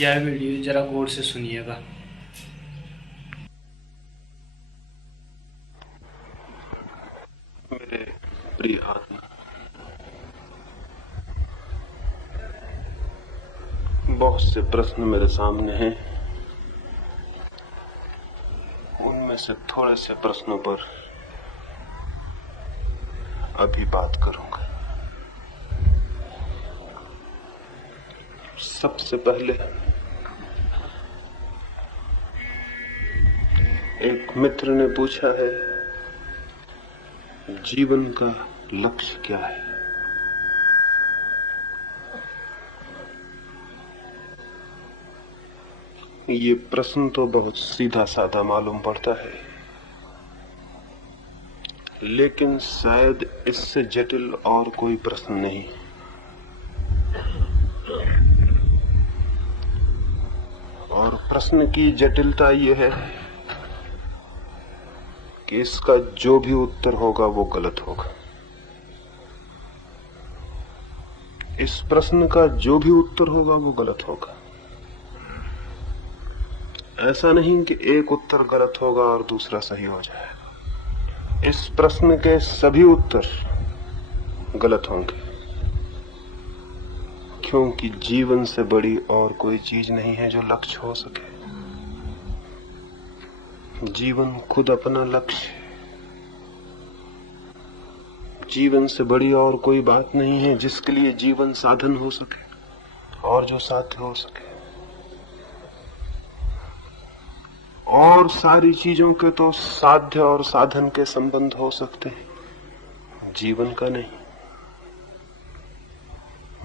यह वीडियो जरा गौर से सुनिएगा। मेरे प्रिय आत्मा, बहुत से प्रश्न मेरे सामने हैं। उनमें से थोड़े से प्रश्नों पर अभी बात करूंगा। सबसे पहले एक मित्र ने पूछा है, जीवन का लक्ष्य क्या है? ये प्रश्न तो बहुत सीधा साधा मालूम पड़ता है, लेकिन शायद इससे जटिल और कोई प्रश्न नहीं। और प्रश्न की जटिलता यह है कि इसका जो भी उत्तर होगा वो गलत होगा। इस प्रश्न का जो भी उत्तर होगा वो गलत होगा। ऐसा नहीं कि एक उत्तर गलत होगा और दूसरा सही हो जाएगा। इस प्रश्न के सभी उत्तर गलत होंगे, क्योंकि जीवन से बड़ी और कोई चीज नहीं है जो लक्ष्य हो सके। जीवन खुद अपना लक्ष्य है। जीवन से बड़ी और कोई बात नहीं है जिसके लिए जीवन साधन हो सके और जो साध्य हो सके। और सारी चीजों के तो साध्य और साधन के संबंध हो सकते हैं, जीवन का नहीं।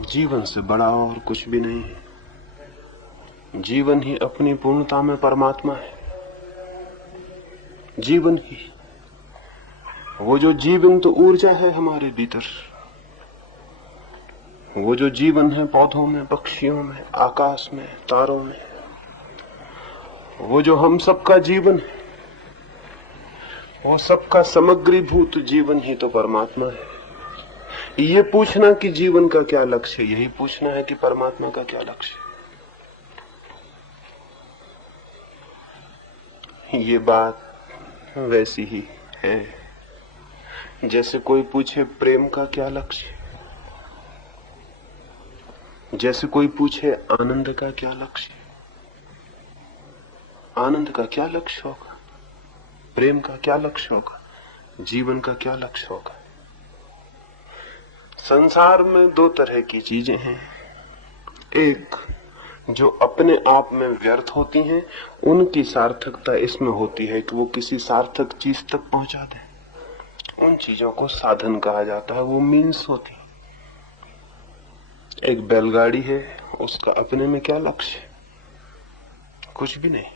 जीवन से बड़ा और कुछ भी नहीं है। जीवन ही अपनी पूर्णता में परमात्मा है। जीवन ही वो जो जीवन तो ऊर्जा है हमारे भीतर, वो जो जीवन है पौधों में, पक्षियों में, आकाश में, तारों में, वो जो हम सबका जीवन है, वो सबका समग्रीभूत जीवन ही तो परमात्मा है। ये पूछना कि जीवन का क्या लक्ष्य है, यही पूछना है कि परमात्मा का क्या लक्ष्य है। ये बात वैसी ही है जैसे कोई पूछे प्रेम का क्या लक्ष्य है, जैसे कोई पूछे आनंद का क्या लक्ष्य है। आनंद का क्या लक्ष्य होगा, प्रेम का क्या लक्ष्य होगा, जीवन का क्या लक्ष्य होगा। संसार में दो तरह की चीजें हैं। एक जो अपने आप में व्यर्थ होती हैं, उनकी सार्थकता इसमें होती है कि वो किसी सार्थक चीज तक पहुंचा दें। उन चीजों को साधन कहा जाता है, वो मीन्स होती है। एक बैलगाड़ी है, उसका अपने में क्या लक्ष्य है? कुछ भी नहीं,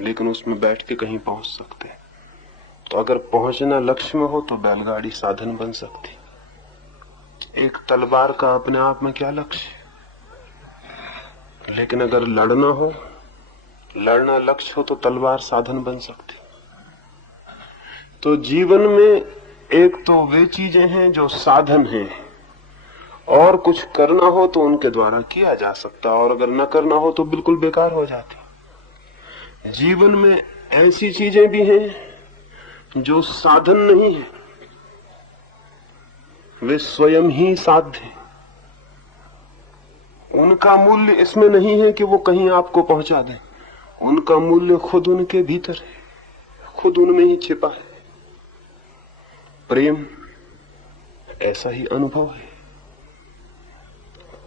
लेकिन उसमें बैठ के कहीं पहुंच सकते हैं। तो अगर पहुंचना लक्ष्य में हो तो बैलगाड़ी साधन बन सकती। एक तलवार का अपने आप में क्या लक्ष्य है? लेकिन अगर लड़ना हो, लड़ना लक्ष्य हो तो तलवार साधन बन सकती। तो जीवन में एक तो वे चीजें हैं जो साधन हैं, और कुछ करना हो तो उनके द्वारा किया जा सकता, और अगर न करना हो तो बिल्कुल बेकार हो जाती। जीवन में ऐसी चीजें भी हैं जो साधन नहीं है, वे स्वयं ही साध्य हैं। उनका मूल्य इसमें नहीं है कि वो कहीं आपको पहुंचा दें। उनका मूल्य खुद उनके भीतर है, खुद उनमें ही छिपा है। प्रेम ऐसा ही अनुभव है।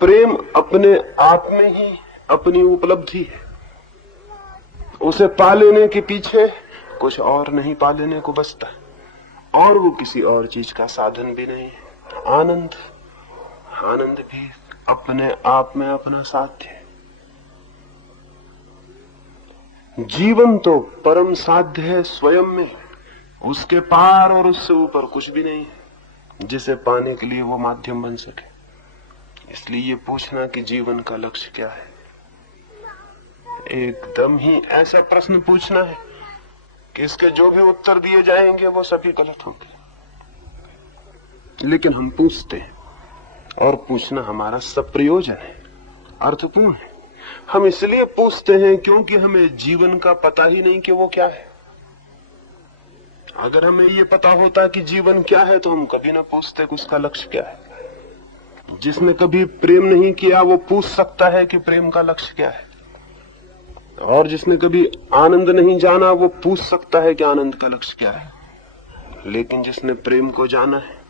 प्रेम अपने आप में ही अपनी उपलब्धि है। उसे पा लेने के पीछे कुछ और नहीं पा लेने को बचता, और वो किसी और चीज का साधन भी नहीं है। आनंद, आनंद भी अपने आप में अपना साध्य है। जीवन तो परम साध्य है स्वयं में, उसके पार और उससे ऊपर कुछ भी नहीं है जिसे पाने के लिए वो माध्यम बन सके। इसलिए ये पूछना कि जीवन का लक्ष्य क्या है, एकदम ही ऐसा प्रश्न पूछना है कि इसके जो भी उत्तर दिए जाएंगे वो सभी गलत होंगे। लेकिन हम पूछते हैं, और पूछना हमारा सब प्रयोजन है, अर्थपूर्ण है। हम इसलिए पूछते हैं क्योंकि हमें जीवन का पता ही नहीं कि वो क्या है। अगर हमें ये पता होता कि जीवन क्या है तो हम कभी ना पूछते कि उसका लक्ष्य क्या है। जिसने कभी प्रेम नहीं किया वो पूछ सकता है कि प्रेम का लक्ष्य क्या है, और जिसने कभी आनंद नहीं जाना वो पूछ सकता है कि आनंद का लक्ष्य क्या है। लेकिन जिसने प्रेम को जाना है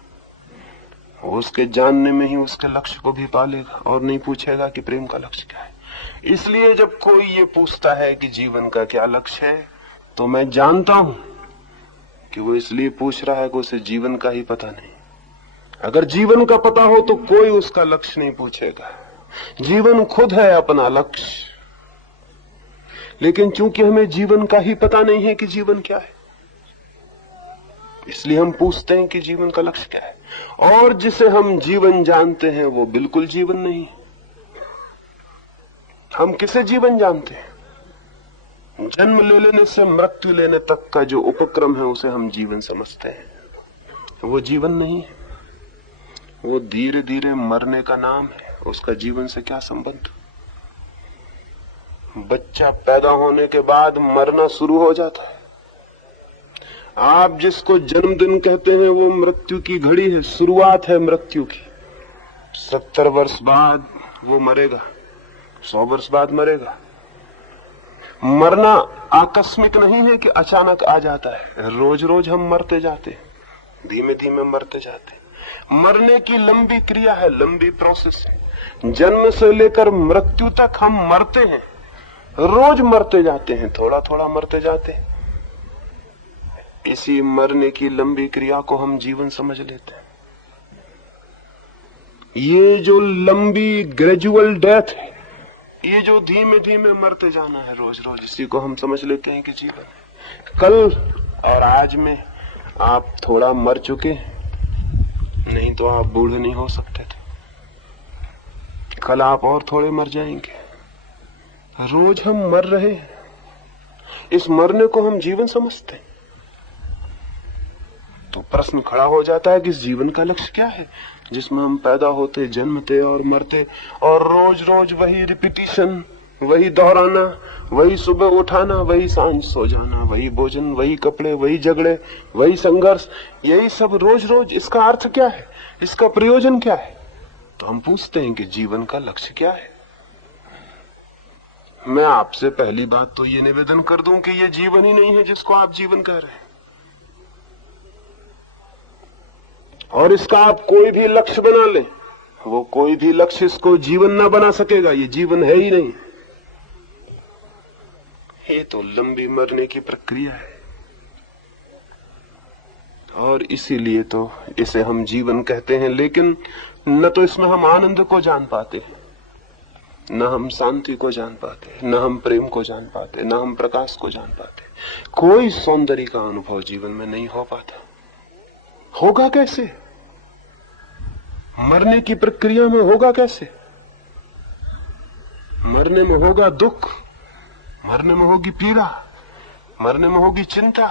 वो उसके जानने में ही उसके लक्ष्य को भी पालेगा और नहीं पूछेगा कि प्रेम का लक्ष्य क्या है। इसलिए जब कोई ये पूछता है कि जीवन का क्या लक्ष्य है, तो मैं जानता हूं कि वो इसलिए पूछ रहा है कि उसे जीवन का ही पता नहीं। अगर जीवन का पता हो तो कोई उसका लक्ष्य नहीं पूछेगा। जीवन खुद है अपना लक्ष्य। लेकिन चूंकि हमें जीवन का ही पता नहीं है कि जीवन क्या है, इसलिए हम पूछते हैं कि जीवन का लक्ष्य क्या है। और जिसे हम जीवन जानते हैं वो बिल्कुल जीवन नहीं है। हम किसे जीवन जानते हैं? जन्म ले लेने से मृत्यु लेने तक का जो उपक्रम है उसे हम जीवन समझते हैं। वो जीवन नहीं है, वो धीरे धीरे मरने का नाम है। उसका जीवन से क्या संबंध? बच्चा पैदा होने के बाद मरना शुरू हो जाता है। आप जिसको जन्मदिन कहते हैं वो मृत्यु की घड़ी है, शुरुआत है मृत्यु की। 70 वर्ष बाद वो मरेगा, 100 वर्ष बाद मरेगा। मरना आकस्मिक नहीं है कि अचानक आ जाता है। रोज रोज हम मरते जाते हैं, धीमे धीमे मरते जाते हैं। मरने की लंबी क्रिया है, लंबी प्रोसेस है। जन्म से लेकर मृत्यु तक हम मरते हैं, रोज मरते जाते हैं, थोड़ा थोड़ा मरते जाते हैं। इसी मरने की लंबी क्रिया को हम जीवन समझ लेते हैं। ये जो लंबी ग्रेजुअल डेथ है, ये जो धीमे धीमे मरते जाना है रोज रोज, इसी को हम समझ लेते हैं कि जीवन है। कल और आज में आप थोड़ा मर चुके, नहीं तो आप बूढ़े नहीं हो सकते थे। कल आप और थोड़े मर जाएंगे। रोज हम मर रहे हैं। इस मरने को हम जीवन समझते हैं। तो प्रश्न खड़ा हो जाता है कि इस जीवन का लक्ष्य क्या है, जिसमें हम पैदा होते, जन्मते और मरते, और रोज रोज वही रिपीटिशन, वही दोहराना, वही सुबह उठाना, वही सांझ सो जाना, वही भोजन, वही कपड़े, वही झगड़े, वही संघर्ष, यही सब रोज रोज। इसका अर्थ क्या है? इसका प्रयोजन क्या है? तो हम पूछते हैं कि जीवन का लक्ष्य क्या है। मैं आपसे पहली बात तो ये निवेदन कर दूं कि ये जीवन ही नहीं है जिसको आप जीवन कह रहे हैं, और इसका आप कोई भी लक्ष्य बना लें, वो कोई भी लक्ष्य इसको जीवन ना बना सकेगा। ये जीवन है ही नहीं। ये तो लंबी मरने की प्रक्रिया है, और इसीलिए तो इसे हम जीवन कहते हैं। लेकिन न तो इसमें हम आनंद को जान पाते, न हम शांति को जान पाते, न हम प्रेम को जान पाते, न हम प्रकाश को जान पाते। कोई सौंदर्य का अनुभव जीवन में नहीं हो पाता। होगा कैसे? मरने की प्रक्रिया में होगा कैसे? मरने में होगा दुख, मरने में होगी पीड़ा, मरने में होगी चिंता,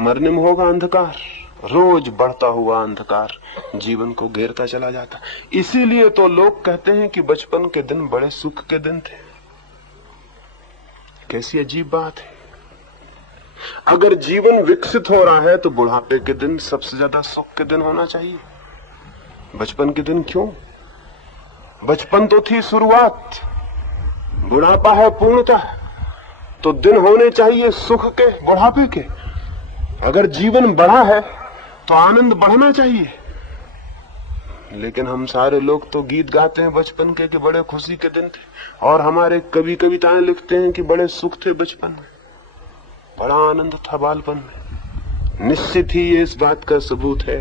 मरने में होगा अंधकार। रोज बढ़ता हुआ अंधकार जीवन को घेरता चला जाता। इसीलिए तो लोग कहते हैं कि बचपन के दिन बड़े सुख के दिन थे। कैसी अजीब बात है। अगर जीवन विकसित हो रहा है तो बुढ़ापे के दिन सबसे ज्यादा सुख के दिन होना चाहिए। बचपन के दिन क्यों? बचपन तो थी शुरुआत, बुढ़ापा है पूर्णता। तो दिन होने चाहिए सुख के, बुढ़ापे के। अगर जीवन बढ़ा है तो आनंद बढ़ना चाहिए। लेकिन हम सारे लोग तो गीत गाते हैं बचपन के कि बड़े खुशी के दिन थे, और हमारे कवि कविताएं लिखते हैं कि बड़े सुख थे बचपन में, बड़ा आनंद था बालपन में। निश्चित ही ये इस बात का सबूत है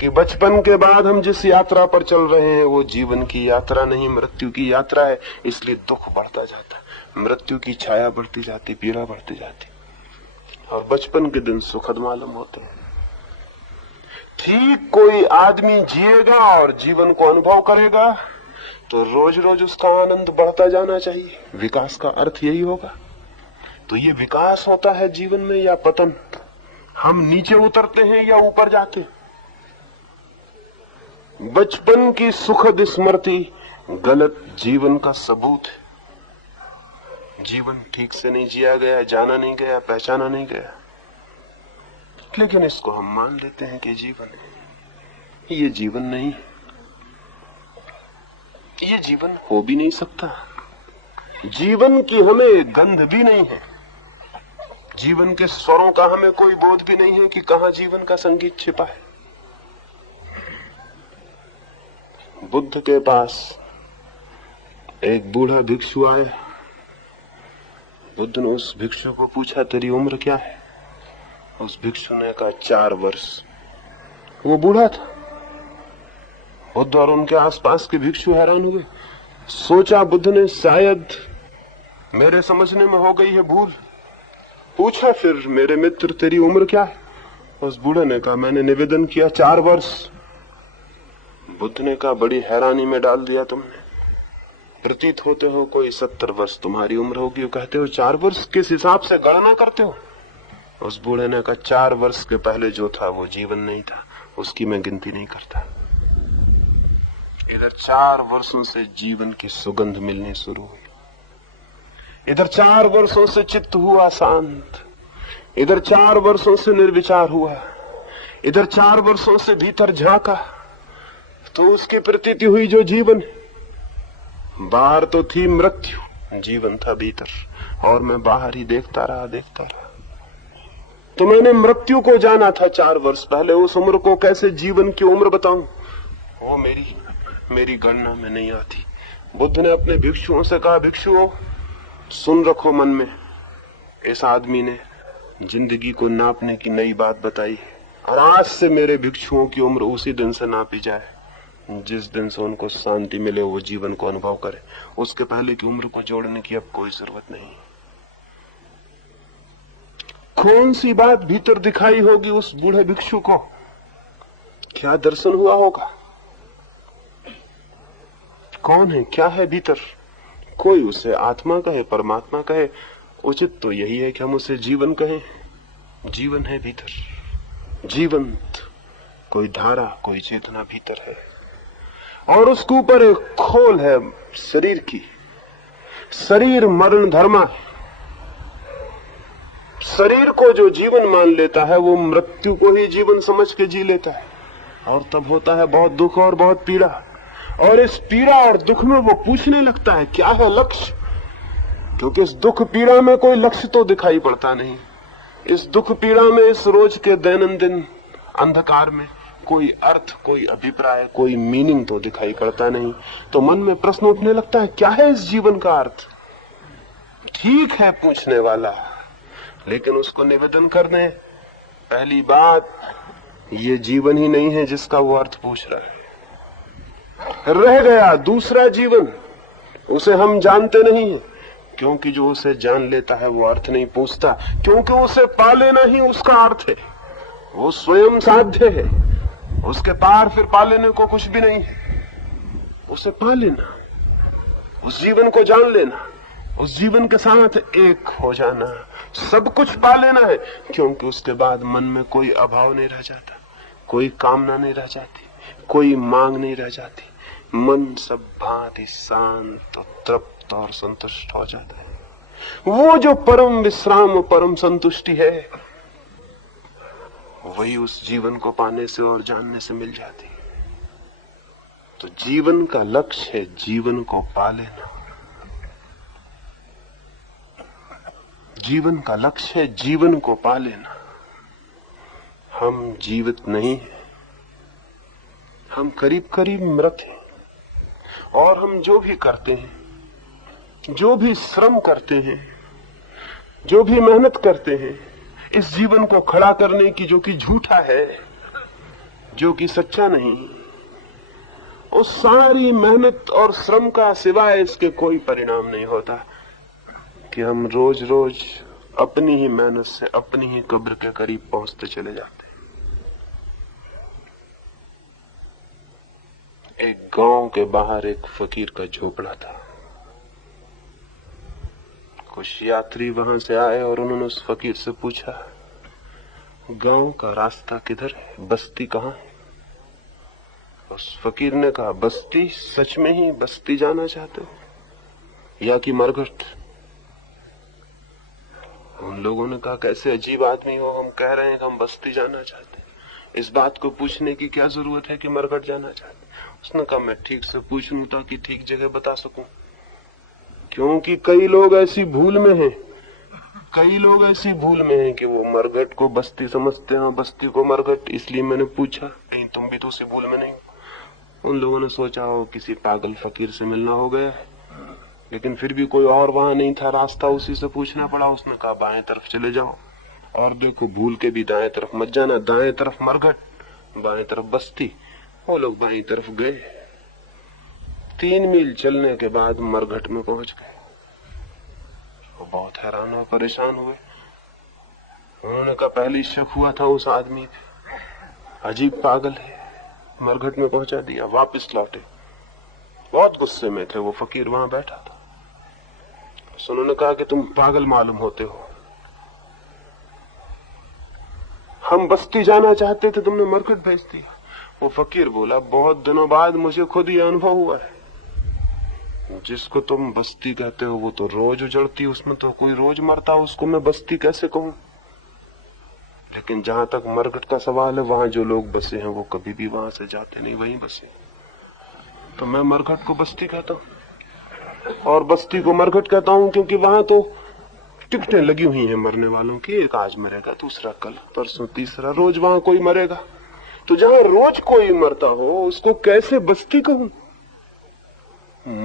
कि बचपन के बाद हम जिस यात्रा पर चल रहे हैं वो जीवन की यात्रा नहीं, मृत्यु की यात्रा है। इसलिए दुख बढ़ता जाता, मृत्यु की छाया बढ़ती जाती, पीड़ा बढ़ती जाती, और बचपन के दिन सुखद मालूम होते हैं। ठीक कोई आदमी जिएगा और जीवन को अनुभव करेगा तो रोज रोज उसका आनंद बढ़ता जाना चाहिए। विकास का अर्थ यही होगा। तो ये विकास होता है जीवन में या पतन? हम नीचे उतरते हैं या ऊपर जाते? बचपन की सुखद स्मृति गलत जीवन का सबूत है। जीवन ठीक से नहीं जिया गया, जाना नहीं गया, पहचाना नहीं गया, लेकिन इसको हम मान लेते हैं कि जीवन है। ये जीवन नहीं, ये जीवन हो भी नहीं सकता। जीवन की हमें गंध भी नहीं है, जीवन के स्वरों का हमें कोई बोध भी नहीं है कि कहां जीवन का संगीत छिपा है। बुद्ध के पास एक बूढ़ा भिक्षु आया। बुद्ध ने उस भिक्षु को पूछा, तेरी उम्र क्या है? उस भिक्षु ने कहा 4 वर्ष। वो बूढ़ा था। बुद्ध और उनके आसपास के भिक्षु हैरान हुए। सोचा बुद्ध ने शायद मेरे समझने में हो गई है भूल। पूछा फिर, मेरे मित्र तेरी उम्र क्या है? उस बूढ़े ने कहा, मैंने निवेदन किया 4 वर्ष। बुद्ध ने कहा, बड़ी हैरानी में डाल दिया तुमने। प्रतीत होते हो कोई 70 वर्ष तुम्हारी उम्र होगी, कहते हो 4 वर्ष, किस हिसाब से गणना करते हो? उस बूढ़े ने कहा, 4 वर्ष के पहले जो था वो जीवन नहीं था, उसकी मैं गिनती नहीं करता। इधर 4 वर्षों से जीवन की सुगंध मिलनी शुरू हुई, इधर 4 वर्षों से चित्त हुआ शांत, इधर 4 वर्षों से निर्विचार हुआ, इधर 4 वर्षों से भीतर झांका तो उसकी प्रतीति हुई जो जीवन। बाहर तो थी मृत्यु, जीवन था भीतर, और मैं बाहर ही देखता रहा। तो मैंने मृत्यु को जाना था 4 वर्ष पहले, उस उम्र को कैसे जीवन की उम्र बताऊं? वो मेरी गणना में नहीं आती। बुद्ध ने अपने भिक्षुओं से कहा, भिक्षुओं सुन रखो मन में, इस आदमी ने जिंदगी को नापने की नई बात बताई, और आज से मेरे भिक्षुओं की उम्र उसी दिन से नापी जाए जिस दिन से उनको शांति मिले, वो जीवन को अनुभव करे। उसके पहले की उम्र को जोड़ने की अब कोई जरूरत नहीं। कौन सी बात भीतर दिखाई होगी उस बूढ़े भिक्षु को? क्या दर्शन हुआ होगा? कौन है, क्या है भीतर? कोई उसे आत्मा कहे, परमात्मा कहे, उचित तो यही है कि हम उसे जीवन कहें। जीवन है भीतर, जीवंत कोई धारा, कोई चेतना भीतर है, और उसके ऊपर एक खोल है शरीर की। शरीर मरण धर्मा। शरीर को जो जीवन मान लेता है वो मृत्यु को ही जीवन समझ के जी लेता है, और तब होता है बहुत दुख और बहुत पीड़ा। और इस पीड़ा और दुख में वो पूछने लगता है क्या है लक्ष्य, क्योंकि इस दुख पीड़ा में कोई लक्ष्य तो दिखाई पड़ता नहीं। इस दुख पीड़ा में, इस रोज के दैनंदिन अंधकार में कोई अर्थ, कोई अभिप्राय, कोई मीनिंग तो दिखाई पड़ता नहीं। तो मन में प्रश्न उठने लगता है, क्या है इस जीवन का अर्थ? ठीक है पूछने वाला, लेकिन उसको निवेदन कर दें, पहली बात ये जीवन ही नहीं है जिसका वो अर्थ पूछ रहा है। रह गया दूसरा जीवन, उसे हम जानते नहीं है, क्योंकि जो उसे जान लेता है वो अर्थ नहीं पूछता, क्योंकि उसे पा लेना ही उसका अर्थ है। वो स्वयं साध्य है, उसके पार फिर पा लेने को कुछ भी नहीं है। उसे पा लेना, उस जीवन को जान लेना, उस जीवन के साथ एक हो जाना, सब कुछ पा लेना है, क्योंकि उसके बाद मन में कोई अभाव नहीं रह जाता, कोई कामना नहीं रह जाती, कोई मांग नहीं रह जाती। मन सब भांति शांत और तृप्त और संतुष्ट हो जाता है। वो जो परम विश्राम, परम संतुष्टि है, वही उस जीवन को पाने से और जानने से मिल जाती है। तो जीवन का लक्ष्य है जीवन को पा लेना। जीवन का लक्ष्य है जीवन को पा लेना। हम जीवित नहीं हैं, हम करीब करीब मृत हैं, और हम जो भी करते हैं, जो भी श्रम करते हैं, जो भी मेहनत करते हैं इस जीवन को खड़ा करने की, जो कि झूठा है, जो कि सच्चा नहीं, उस सारी मेहनत और श्रम का सिवाय इसके कोई परिणाम नहीं होता कि हम रोज रोज अपनी ही मेहनत से अपनी ही कब्र के करीब पहुंचते चले जाते हैं। एक गांव के बाहर एक फकीर का झोपड़ा था। कुछ यात्री वहां से आए और उन्होंने उस फकीर से पूछा, गांव का रास्ता किधर है, बस्ती कहाँ है? उस फकीर ने कहा, बस्ती? सच में ही बस्ती जाना चाहते हो या कि मरघट? उन लोगों ने कहा कैसे अजीब आदमी हो, हम कह रहे हैं कि हम बस्ती जाना चाहते हैं, इस बात को पूछने की क्या जरूरत है कि मरघट जाना चाहते हैं। उसने कहा मैं ठीक से पूछ लूं ताकि ठीक जगह बता सकूं, क्योंकि कई लोग ऐसी भूल में हैं कि वो मरघट को बस्ती समझते हैं, बस्ती को मरघट। इसलिए मैंने पूछा कहीं तुम भी तो उसी भूल में नहीं हो। उन लोगों ने सोचा हो किसी पागल फकीर से मिलना हो गया है, लेकिन फिर भी कोई और वहां नहीं था, रास्ता उसी से पूछना पड़ा। उसने कहा बाएं तरफ चले जाओ और देखो भूल के भी दाएं तरफ मत जाना, दाएं तरफ मरघट, बाएं तरफ बस्ती। वो लोग बाएं तरफ गए, 3 मील चलने के बाद मरघट में पहुंच गए। वो बहुत हैरान और परेशान हुए। उन्होंने कहा पहले शक हुआ था उस आदमी पे, अजीब पागल है, मरघट में पहुंचा दिया। वापस लौटे, बहुत गुस्से में थे। वो फकीर वहां बैठा था। उन्होंने कहा कि तुम पागल मालूम होते हो, हम बस्ती जाना चाहते थे, तुमने मरघट भेज दिया। वो फकीर बोला बहुत दिनों बाद मुझे खुद ये अनुभव हुआ है, जिसको तुम बस्ती कहते हो वो तो रोज उजड़ती, उसमें तो कोई रोज मरता, उसको मैं बस्ती कैसे कहूं। लेकिन जहां तक मरघट का सवाल है, वहां जो लोग बसे हैं वो कभी भी वहां से जाते नहीं, वहीं बसे। तो मैं मरघट को बस्ती कहता हूं और बस्ती को मरघट कहता हूं, क्योंकि वहां तो टिकटें लगी हुई हैं मरने वालों की। एक आज मरेगा, दूसरा कल, परसों तीसरा, रोज वहां कोई मरेगा। तो जहां रोज कोई मरता हो उसको कैसे बस्ती कहूं।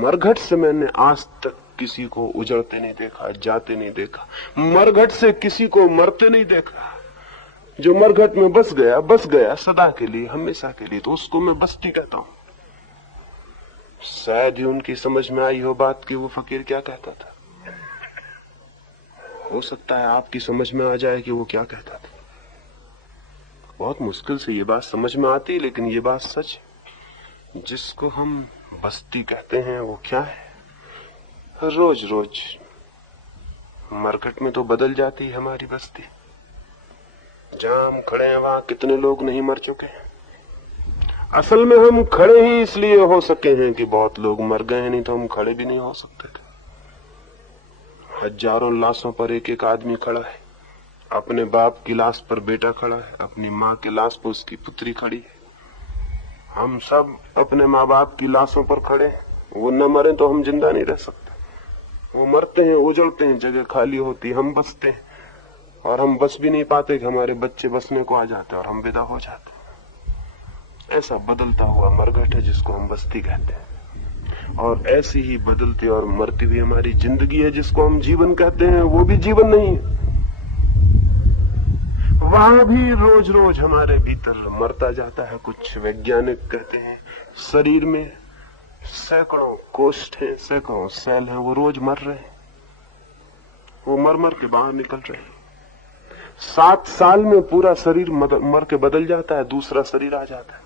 मरघट से मैंने आज तक किसी को उजड़ते नहीं देखा, जाते नहीं देखा। मरघट से किसी को मरते नहीं देखा। जो मरघट में बस गया सदा के लिए, हमेशा के लिए, तो उसको मैं बस्ती कहता हूं। शायद ही उनकी समझ में आई हो बात कि वो फकीर क्या कहता था। हो सकता है आपकी समझ में आ जाए कि वो क्या कहता था। बहुत मुश्किल से ये बात समझ में आती, लेकिन ये बात सच है। जिसको हम बस्ती कहते हैं वो क्या है, रोज रोज मरघट में तो बदल जाती है हमारी बस्ती। जहां हम खड़े हैं वहां कितने लोग नहीं मर चुके हैं। असल में हम खड़े ही इसलिए हो सके हैं कि बहुत लोग मर गए हैं, नहीं तो हम खड़े भी नहीं हो सकते थे। हजारों लाशों पर एक एक आदमी खड़ा है। अपने बाप की लाश पर बेटा खड़ा है, अपनी माँ की लाश पर उसकी पुत्री खड़ी है। हम सब अपने माँ बाप की लाशों पर खड़े हैं। वो न मरे तो हम जिंदा नहीं रह सकते। वो मरते हैं, उजड़ते हैं, जगह खाली होती, हम बसते हैं, और हम बस भी नहीं पाते कि हमारे बच्चे बसने को आ जाते और हम विदा हो जाते। ऐसा बदलता हुआ मरघट है जिसको हम बस्ती कहते हैं। और ऐसी ही बदलती और मरती हुई हमारी जिंदगी है जिसको हम जीवन कहते हैं। वो भी जीवन नहीं है, वहां भी रोज रोज हमारे भीतर मरता जाता है। कुछ वैज्ञानिक कहते हैं शरीर में सैकड़ों कोष्ठ हैं, सैकड़ों सेल हैं, वो रोज मर रहे हैं, वो मर मर के बाहर निकल रहे हैं। 7 साल में पूरा शरीर मर के बदल जाता है, दूसरा शरीर आ जाता है।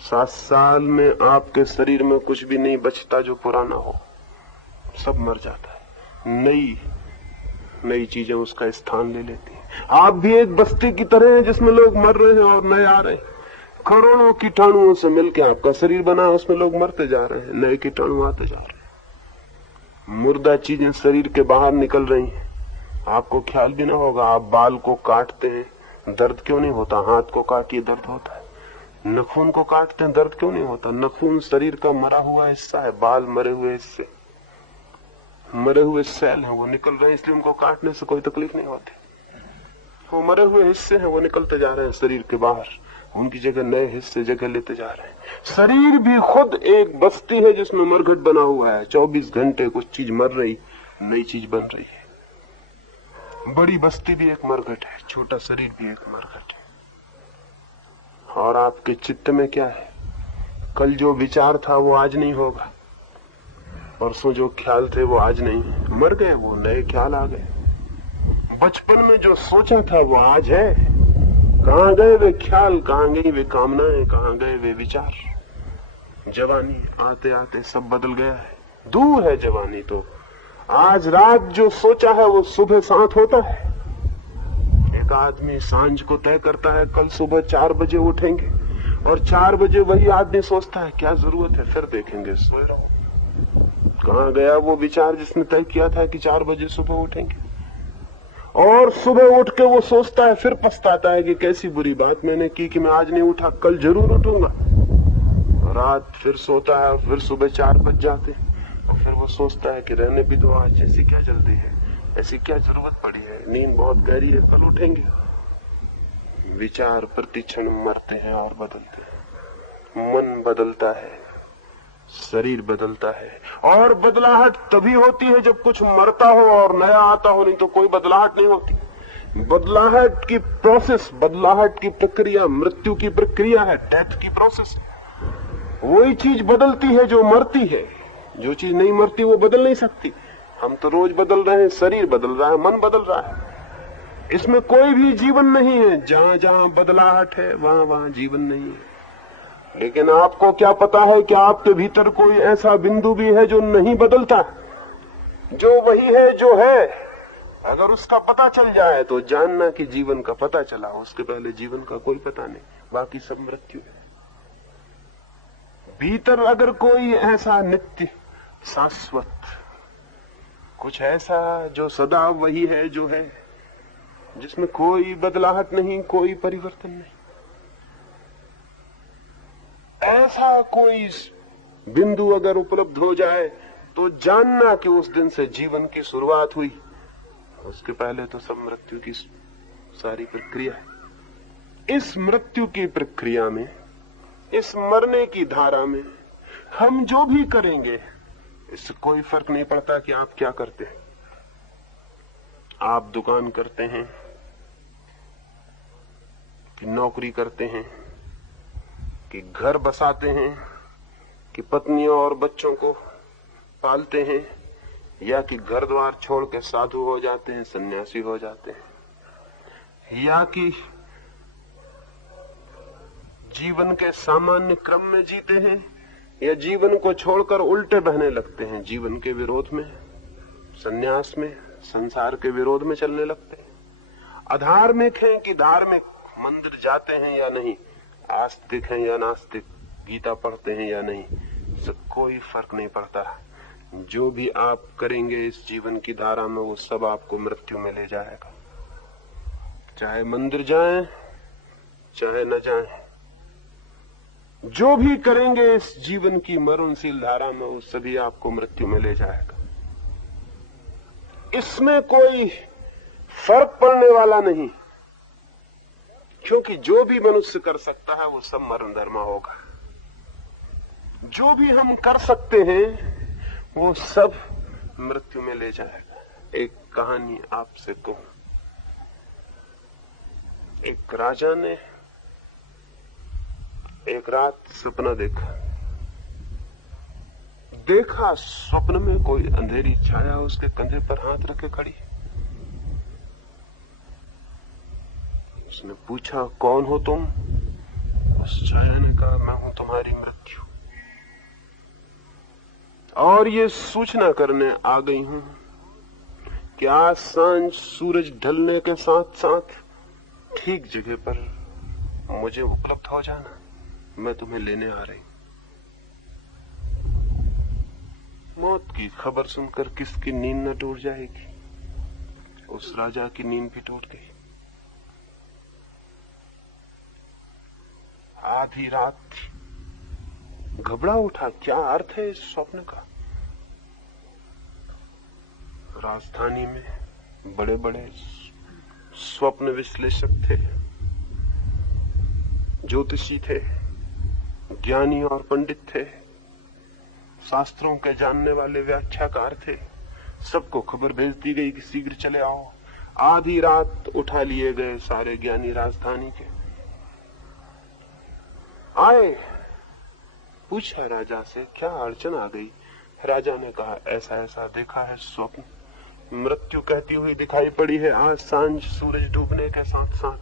7 साल में आपके शरीर में कुछ भी नहीं बचता जो पुराना हो, सब मर जाता है। नई चीजें उसका स्थान ले लेती हैं। आप भी एक बस्ती की तरह हैं जिसमें लोग मर रहे हैं और नए आ रहे हैं। करोड़ों कीटाणुओं से मिलकर आपका शरीर बना है, उसमें लोग मरते जा रहे हैं, नए कीटाणु आते जा रहे हैं। मुर्दा चीजें शरीर के बाहर निकल रही हैं, आपको ख्याल भी ना होगा। आप बाल को काटते हैं, दर्द क्यों नहीं होता? हाथ को काटिए, दर्द होता है। नाखून को काटते हैं, दर्द क्यों नहीं होता? नाखून शरीर का मरा हुआ हिस्सा है, बाल मरे हुए हिस्से, मरे हुए सेल हैं, वो निकल रहे हैं, इसलिए उनको काटने से कोई तकलीफ नहीं होती। वो मरे हुए हिस्से हैं, वो निकलते जा रहे हैं शरीर के बाहर, उनकी जगह नए हिस्से जगह लेते जा रहे हैं। शरीर भी खुद एक बस्ती है जिसमें मरघट बना हुआ है। 24 घंटे कुछ चीज मर रही, नई चीज बन रही है। बड़ी बस्ती भी एक मरघट है, छोटा शरीर भी एक मरघट है। और आपके चित्त में क्या है? कल जो विचार था वो आज नहीं होगा, परसों जो ख्याल थे वो आज नहीं, मर गए, वो नए ख्याल आ गए। बचपन में जो सोचा था वो आज है, कहां गए वे ख्याल, कहां गई वे कामनाएं, कहां गए वे विचार। जवानी आते आते सब बदल गया है, दूर है जवानी तो। आज रात जो सोचा है वो सुबह 7 होता है। एक आदमी सांझ को तय करता है कल सुबह 4 बजे उठेंगे, और 4 बजे वही आदमी सोचता है क्या जरूरत है, फिर देखेंगे, सोए रहो। कहां गया वो विचार जिसने तय किया था कि 4 बजे सुबह उठेंगे? और सुबह उठ के वो सोचता है, फिर पछताता है कि कैसी बुरी बात मैंने की कि मैं आज नहीं उठा, कल जरूर उठूंगा। रात फिर सोता है, फिर सुबह 4 बज जाते, और फिर वो सोचता है कि रहने भी दो आज, ऐसी क्या जल्दी है, ऐसी क्या जरूरत पड़ी है, नींद बहुत गहरी है, कल उठेंगे। विचार प्रतिक्षण मरते हैं और बदलते हैं। मन बदलता है, शरीर बदलता है, और बदलाहट तभी होती है जब कुछ मरता हो और नया आता हो, नहीं तो कोई बदलाहट नहीं होती। बदलाहट की प्रोसेस, बदलाहट की प्रक्रिया मृत्यु की प्रक्रिया है, डेथ की प्रोसेस। वही चीज बदलती है जो मरती है, जो चीज नहीं मरती वो बदल नहीं सकती। हम तो रोज बदल रहे हैं, शरीर बदल रहा है, मन बदल रहा है, इसमें कोई भी जीवन नहीं है। जहां जहां बदलाहट है वहां वहां जीवन नहीं है। लेकिन आपको क्या पता है कि आपके भीतर कोई ऐसा बिंदु भी है जो नहीं बदलता, जो वही है जो है। अगर उसका पता चल जाए तो जानना कि जीवन का पता चला, उसके पहले जीवन का कोई पता नहीं, बाकी सब मृत्यु है। भीतर अगर कोई ऐसा नित्य शाश्वत कुछ ऐसा जो सदा वही है जो है, जिसमें कोई बदलाहट नहीं, कोई परिवर्तन नहीं, ऐसा कोई बिंदु अगर उपलब्ध हो जाए तो जानना कि उस दिन से जीवन की शुरुआत हुई। उसके पहले तो सब मृत्यु की सारी प्रक्रिया है। इस मृत्यु की प्रक्रिया में, इस मरने की धारा में हम जो भी करेंगे इससे कोई फर्क नहीं पड़ता कि आप क्या करते हैं। आप दुकान करते हैं कि नौकरी करते हैं, कि घर बसाते हैं, कि पत्नियों और बच्चों को पालते हैं, या कि घर द्वार छोड़ के साधु हो जाते हैं, सन्यासी हो जाते हैं, या कि जीवन के सामान्य क्रम में जीते हैं, या जीवन को छोड़कर उल्टे बहने लगते हैं, जीवन के विरोध में, सन्यास में, संसार के विरोध में चलने लगते हैं। अधार्मिक हैं कि धार्मिक, मंदिर जाते हैं या नहीं, आस्तिक हैं या नास्तिक, गीता पढ़ते हैं या नहीं, इससे कोई फर्क नहीं पड़ता। जो भी आप करेंगे इस जीवन की धारा में वो सब आपको मृत्यु में ले जाएगा। चाहे मंदिर जाएं चाहे न जाएं, जो भी करेंगे इस जीवन की मरणशील धारा में वो सभी आपको मृत्यु में ले जाएगा। इसमें कोई फर्क पड़ने वाला नहीं, क्योंकि जो भी मनुष्य कर सकता है वो सब मरण धर्मा होगा। जो भी हम कर सकते हैं वो सब मृत्यु में ले जाएगा। एक कहानी आपसे कहूं। एक राजा ने एक रात सपना देखा स्वप्न में कोई अंधेरी छाया उसके कंधे पर हाथ रखे खड़ी। उसने पूछा, कौन हो तुम? उस छाया ने कहा, मैं हूं तुम्हारी मृत्यु, और ये सूचना करने आ गई हूं कि आज सांझ सूरज ढलने के साथ साथ ठीक जगह पर मुझे उपलब्ध हो जाना, मैं तुम्हें लेने आ रही। मौत की खबर सुनकर किसकी नींद न टूट जाएगी? उस राजा की नींद भी टूट गई। आधी रात थी, घबरा उठा, क्या अर्थ है इस स्वप्न का? राजधानी में बड़े बड़े स्वप्न विश्लेषक थे, ज्योतिषी थे, ज्ञानी और पंडित थे, शास्त्रों के जानने वाले व्याख्याकार थे। सबको खबर भेज दी गई कि शीघ्र चले आओ। आधी रात उठा लिए गए सारे ज्ञानी राजधानी के। आए, पूछा राजा से, क्या अड़चन आ गई? राजा ने कहा, ऐसा ऐसा देखा है स्वप्न, मृत्यु कहती हुई दिखाई पड़ी है, आज सांझ सूरज डूबने के साथ साथ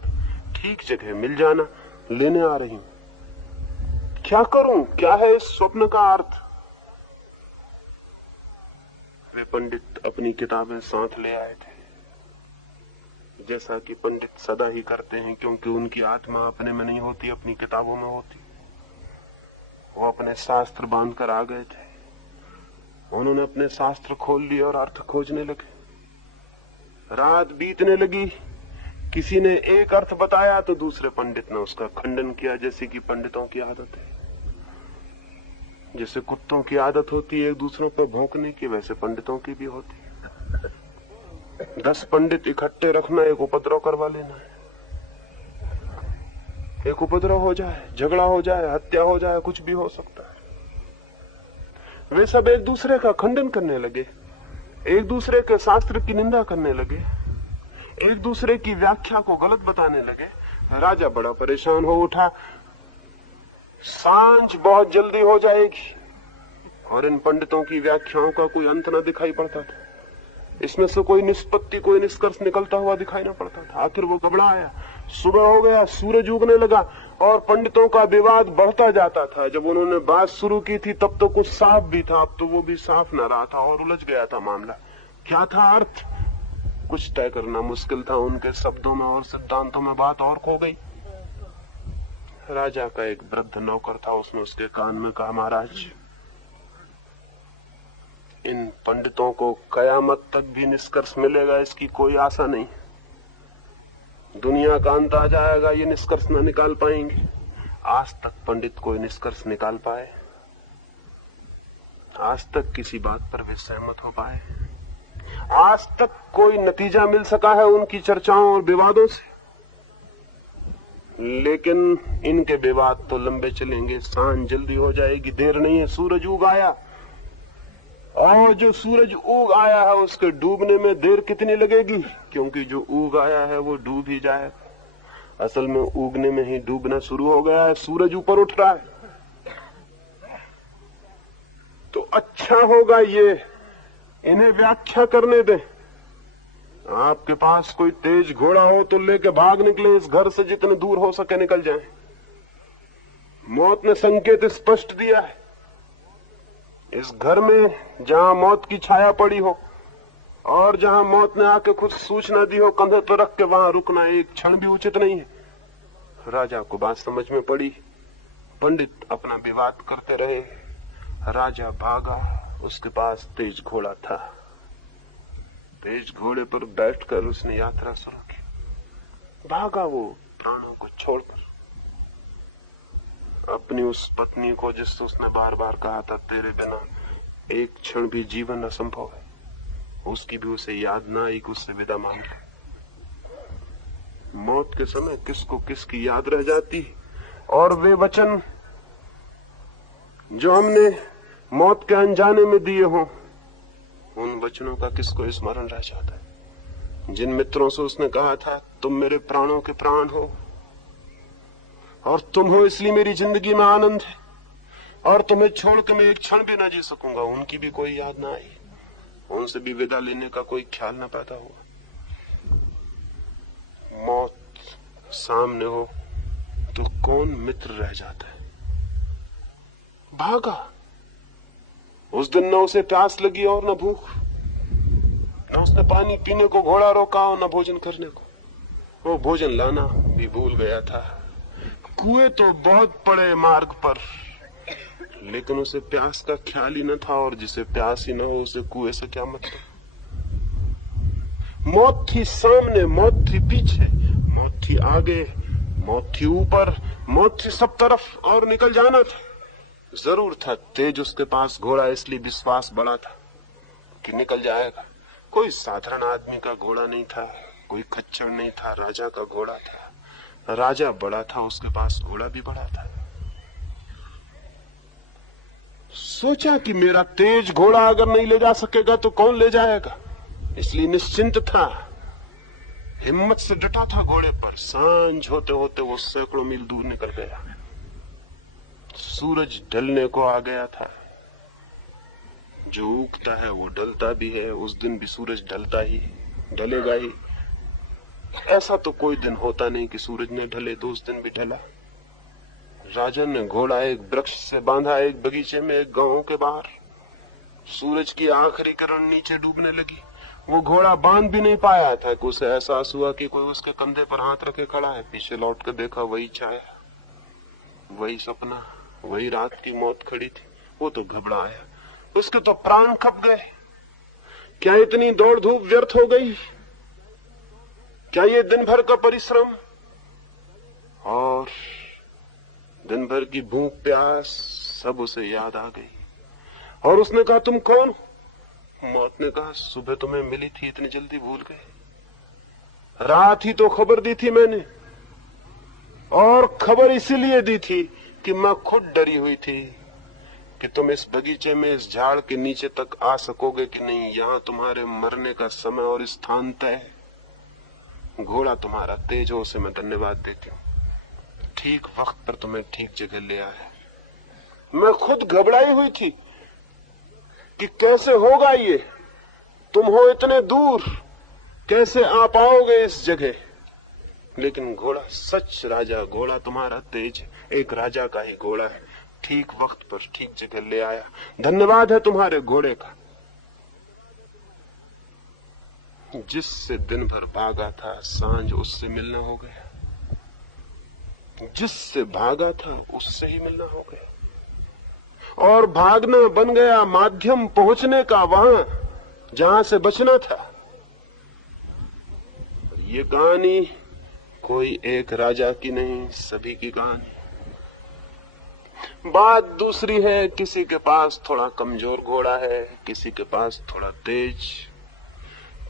ठीक जगह मिल जाना, लेने आ रही हूं। क्या करूं? क्या है इस स्वप्न का अर्थ? वे पंडित अपनी किताबें साथ ले आए थे, जैसा कि पंडित सदा ही करते हैं, क्योंकि उनकी आत्मा अपने में नहीं होती, अपनी किताबों में होती। वो अपने शास्त्र बांध कर आ गए थे। उन्होंने अपने शास्त्र खोल लिए और अर्थ खोजने लगे। रात बीतने लगी, किसी ने एक अर्थ बताया तो दूसरे पंडित ने उसका खंडन किया, जैसे कि पंडितों की आदत है। जैसे कुत्तों की आदत होती है एक दूसरों पर भौंकने की, वैसे पंडितों की भी होती है। 10 पंडित इकट्ठे रखना एक उपद्रव करवा लेना है। एक उपद्रव हो जाए, झगड़ा हो जाए, हत्या हो जाए, कुछ भी हो सकता है। वे सब एक दूसरे का खंडन करने लगे, एक दूसरे के शास्त्र की निंदा करने लगे, एक दूसरे की व्याख्या को गलत बताने लगे। राजा बड़ा परेशान हो उठा। सांझ बहुत जल्दी हो जाएगी और इन पंडितों की व्याख्याओं का कोई अंत न दिखाई पड़ता था। इसमें से कोई निष्पत्ति, कोई निष्कर्ष निकलता हुआ दिखाई न पड़ता था। आखिर वो घबराया। सुबह हो गया, सूरज उगने लगा और पंडितों का विवाद बढ़ता जाता था। जब उन्होंने बात शुरू की थी तब तो कुछ साफ भी था, अब तो वो भी साफ न रहा था और उलझ गया था मामला। क्या था अर्थ, कुछ तय करना मुश्किल था। उनके शब्दों में और सिद्धांतों में बात और खो गई। राजा का एक वृद्ध नौकर था, उसने उसके कान में कहा, महाराज, इन पंडितों को कयामत तक भी निष्कर्ष मिलेगा इसकी कोई आशा नहीं। दुनिया का अंत आ जाएगा, ये निष्कर्ष न निकाल पाएंगे। आज तक पंडित कोई निष्कर्ष निकाल पाए? आज तक किसी बात पर वे सहमत हो पाए? आज तक कोई नतीजा मिल सका है उनकी चर्चाओं और विवादों से? लेकिन इनके विवाद तो लंबे चलेंगे। सांझ जल्दी हो जाएगी, देर नहीं है। सूरज उग आया और जो सूरज उग आया है उसके डूबने में देर कितनी लगेगी? क्योंकि जो उग आया है वो डूब ही जाएगा। असल में उगने में ही डूबना शुरू हो गया है। सूरज ऊपर उठ रहा है। तो अच्छा होगा ये इन्हें व्याख्या करने दें। आपके पास कोई तेज घोड़ा हो तो लेके भाग निकले, इस घर से जितने दूर हो सके निकल जाएं। मौत ने संकेत स्पष्ट दिया है। इस घर में जहां मौत की छाया पड़ी हो और जहां मौत ने आके खुद सूचना दी हो, कंधे पर रख के वहां रुकना एक क्षण भी उचित नहीं है। राजा को बात समझ में पड़ी। पंडित अपना विवाद करते रहे। राजा भागा। उसके पास तेज घोड़ा था। तेज घोड़े पर बैठकर उसने यात्रा शुरू की। भागा वो प्राणों को छोड़कर। अपनी उस पत्नी को जिससे उसने बार बार कहा था, तेरे बिना एक क्षण भी जीवन असंभव है, उसकी भी उसे याद ना आई कि उससे विदा मांग ली। मौत के समय किसको किसकी याद रह जाती, और वे वचन जो हमने मौत के अनजाने में दिए हों, उन वचनों का किसको स्मरण रह जाता है। जिन मित्रों से उसने कहा था, तुम मेरे प्राणों के प्राण हो और तुम हो इसलिए मेरी जिंदगी में आनंद है, और तुम्हें छोड़ के मैं एक क्षण भी ना जी सकूंगा, उनकी भी कोई याद ना आई। उनसे भी विदा लेने का कोई ख्याल ना पैदा हुआ। मौत सामने हो तो कौन मित्र रह जाता है। भागा। उस दिन न उसे प्यास लगी और न भूख, न उसने पानी पीने को घोड़ा रोका और न भोजन करने को। वो भोजन लाना भी भूल गया था। कुएं तो बहुत पड़े मार्ग पर, लेकिन उसे प्यास का ख्याल ही न था, और जिसे प्यास ही न हो उसे कुएं से क्या मतलब। मौत थी सामने, मौत थी पीछे, मौत थी आगे, मौत थी ऊपर, मौत थी सब तरफ, और निकल जाना था। जरूर था तेज उसके पास घोड़ा, इसलिए विश्वास बड़ा था कि निकल जाएगा। कोई साधारण आदमी का घोड़ा नहीं था, कोई खच्चर नहीं था, राजा का घोड़ा था। राजा बड़ा था, उसके पास घोड़ा भी बड़ा था। सोचा कि मेरा तेज घोड़ा अगर नहीं ले जा सकेगा तो कौन ले जाएगा, इसलिए निश्चिंत था, हिम्मत से डटा था घोड़े पर। सांझ होते होते वो सैकड़ों मील दूर निकल गया। सूरज ढलने को आ गया था। जो उगता है वो ढलता भी है, उस दिन भी सूरज ढलता ही, ढलेगा ही। ऐसा तो कोई दिन होता नहीं कि सूरज न ढले, तो उस दिन भी ढला। राजा ने घोड़ा एक वृक्ष से बांधा, एक बगीचे में, एक गांव के बाहर। सूरज की आखिरी किरण नीचे डूबने लगी। वो घोड़ा बांध भी नहीं पाया था कि उसे एहसास हुआ कि कोई उसके कंधे पर हाथ रखे खड़ा है। पीछे लौट कर देखा, वही छाया, वही सपना, वही रात की मौत खड़ी थी। वो तो घबराया, उसके तो प्राण खप गए। क्या इतनी दौड़ धूप व्यर्थ हो गई? क्या ये दिन भर का परिश्रम और दिन भर की भूख प्यास सब उसे याद आ गई और उसने कहा तुम कौन हो? मौत ने कहा सुबह तुम्हें मिली थी, इतनी जल्दी भूल गए। रात ही तो खबर दी थी मैंने, और खबर इसीलिए दी थी कि मैं खुद डरी हुई थी कि तुम इस बगीचे में इस झाड़ के नीचे तक आ सकोगे कि नहीं। यहां तुम्हारे मरने का समय और स्थान तय है। घोड़ा तुम्हारा तेज हो, उसे मैं धन्यवाद देती हूँ। ठीक वक्त पर तुम्हें ठीक जगह ले आया। मैं खुद घबराई हुई थी कि कैसे होगा ये, तुम हो इतने दूर, कैसे आ पाओगे इस जगह। लेकिन घोड़ा सच राजा, घोड़ा तुम्हारा तेज, एक राजा का ही घोड़ा है, ठीक वक्त पर ठीक जगह ले आया। धन्यवाद है तुम्हारे घोड़े का। जिससे दिन भर भागा था, सांझ उससे मिलना हो गया। जिससे भागा था उससे ही मिलना हो गया, और भागना बन गया माध्यम पहुंचने का वहां जहां से बचना था। ये कहानी कोई एक राजा की नहीं, सभी की कहानी। बात दूसरी है, किसी के पास थोड़ा कमजोर घोड़ा है, किसी के पास थोड़ा तेज।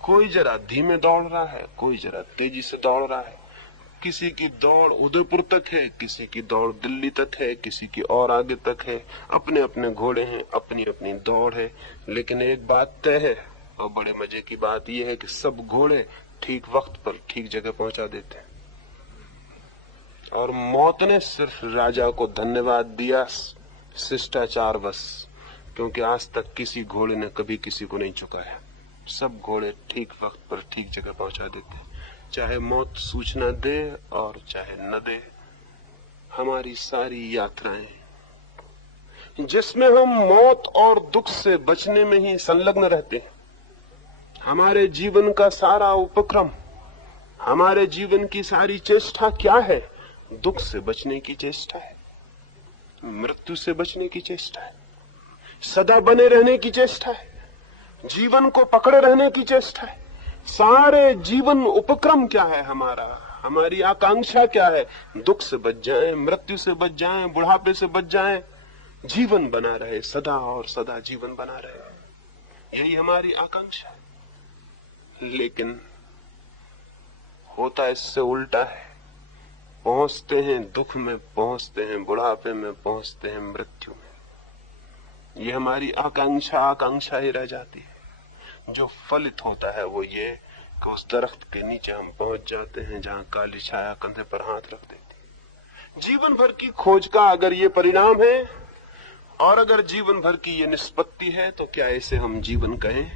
कोई जरा धीमे दौड़ रहा है, कोई जरा तेजी से दौड़ रहा है। किसी की दौड़ उदयपुर तक है, किसी की दौड़ दिल्ली तक है, किसी की और आगे तक है। अपने अपने घोड़े हैं, अपनी अपनी दौड़ है। लेकिन एक बात तय है, और बड़े मजे की बात यह है कि सब घोड़े ठीक वक्त पर ठीक जगह पहुंचा देते हैं। और मौत ने सिर्फ राजा को धन्यवाद दिया शिष्टाचार बस, क्योंकि आज तक किसी घोड़े ने कभी किसी को नहीं चुकाया। सब घोड़े ठीक वक्त पर ठीक जगह पहुंचा देते हैं, चाहे मौत सूचना दे और चाहे न दे। हमारी सारी यात्राएं जिसमें हम मौत और दुख से बचने में ही संलग्न रहते हैं, हमारे जीवन का सारा उपक्रम, हमारे जीवन की सारी चेष्टा क्या है? दुख से बचने की चेष्टा है, मृत्यु से बचने की चेष्टा है, सदा बने रहने की चेष्टा है, जीवन को पकड़े रहने की चेष्टा है। सारे जीवन उपक्रम क्या है हमारा? हमारी आकांक्षा क्या है? दुख से बच जाएं, मृत्यु से बच जाएं, बुढ़ापे से बच जाएं, जीवन बना रहे, सदा और सदा जीवन बना रहे। यही हमारी आकांक्षा है। लेकिन होता इससे उल्टा है। पहुंचते हैं दुख में, पहुंचते हैं बुढ़ापे में, पहुंचते हैं मृत्यु में। ये हमारी आकांक्षा ही रह जाती है। जो फलित होता है वो ये कि उस दरख्त के नीचे हम पहुंच जाते हैं जहां काली छाया कंधे पर हाथ रख देती। जीवन भर की खोज का अगर ये परिणाम है और अगर जीवन भर की ये निष्पत्ति है, तो क्या इसे हम जीवन कहें?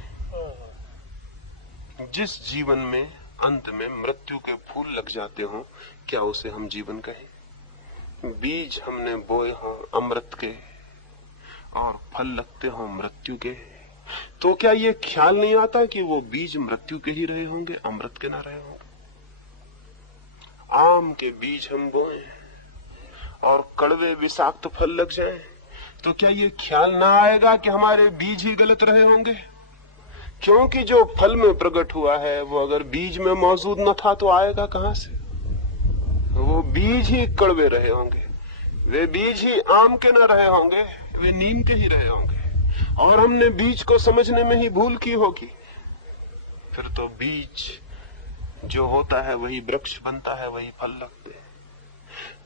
जिस जीवन में अंत में मृत्यु के फूल लग जाते हो, क्या उसे हम जीवन कहें? बीज हमने बोए हो अमृत के और फल लगते हो मृत्यु के, तो क्या ये ख्याल नहीं आता कि वो बीज मृत्यु के ही रहे होंगे, अमृत के ना रहे होंगे? आम के बीज हम बोए और कड़वे विषाक्त फल लग जाएं, तो क्या ये ख्याल ना आएगा कि हमारे बीज ही गलत रहे होंगे? क्योंकि जो फल में प्रकट हुआ है वो अगर बीज में मौजूद न था तो आएगा कहां से? वो बीज ही कड़वे रहे होंगे, वे बीज ही आम के न रहे होंगे, वे नीम के ही रहे होंगे। और हमने बीज को समझने में ही भूल की होगी। फिर तो बीज जो होता है वही वृक्ष बनता है, वही फल लगते हैं।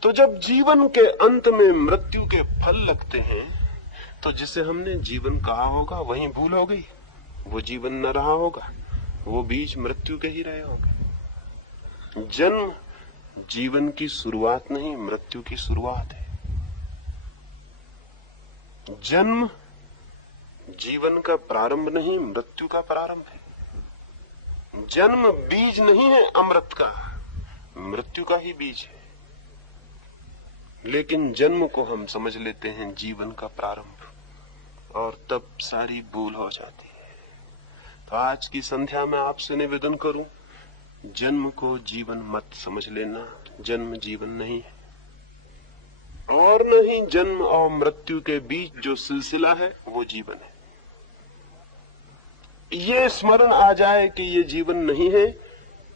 तो जब जीवन के अंत में मृत्यु के फल लगते हैं, तो जिसे हमने जीवन कहा होगा वही भूल हो गई, वो जीवन न रहा होगा, वो बीज मृत्यु के ही रहे होंगे। जन्म जीवन की शुरुआत नहीं, मृत्यु की शुरुआत है। जन्म जीवन का प्रारंभ नहीं, मृत्यु का प्रारंभ है। जन्म बीज नहीं है अमृत का, मृत्यु का ही बीज है। लेकिन जन्म को हम समझ लेते हैं जीवन का प्रारंभ, और तब सारी भूल हो जाती है। तो आज की संध्या में आपसे निवेदन करूं, जन्म को जीवन मत समझ लेना। जन्म जीवन नहीं है, और न ही जन्म और मृत्यु के बीच जो सिलसिला है वो जीवन है। ये स्मरण आ जाए कि ये जीवन नहीं है,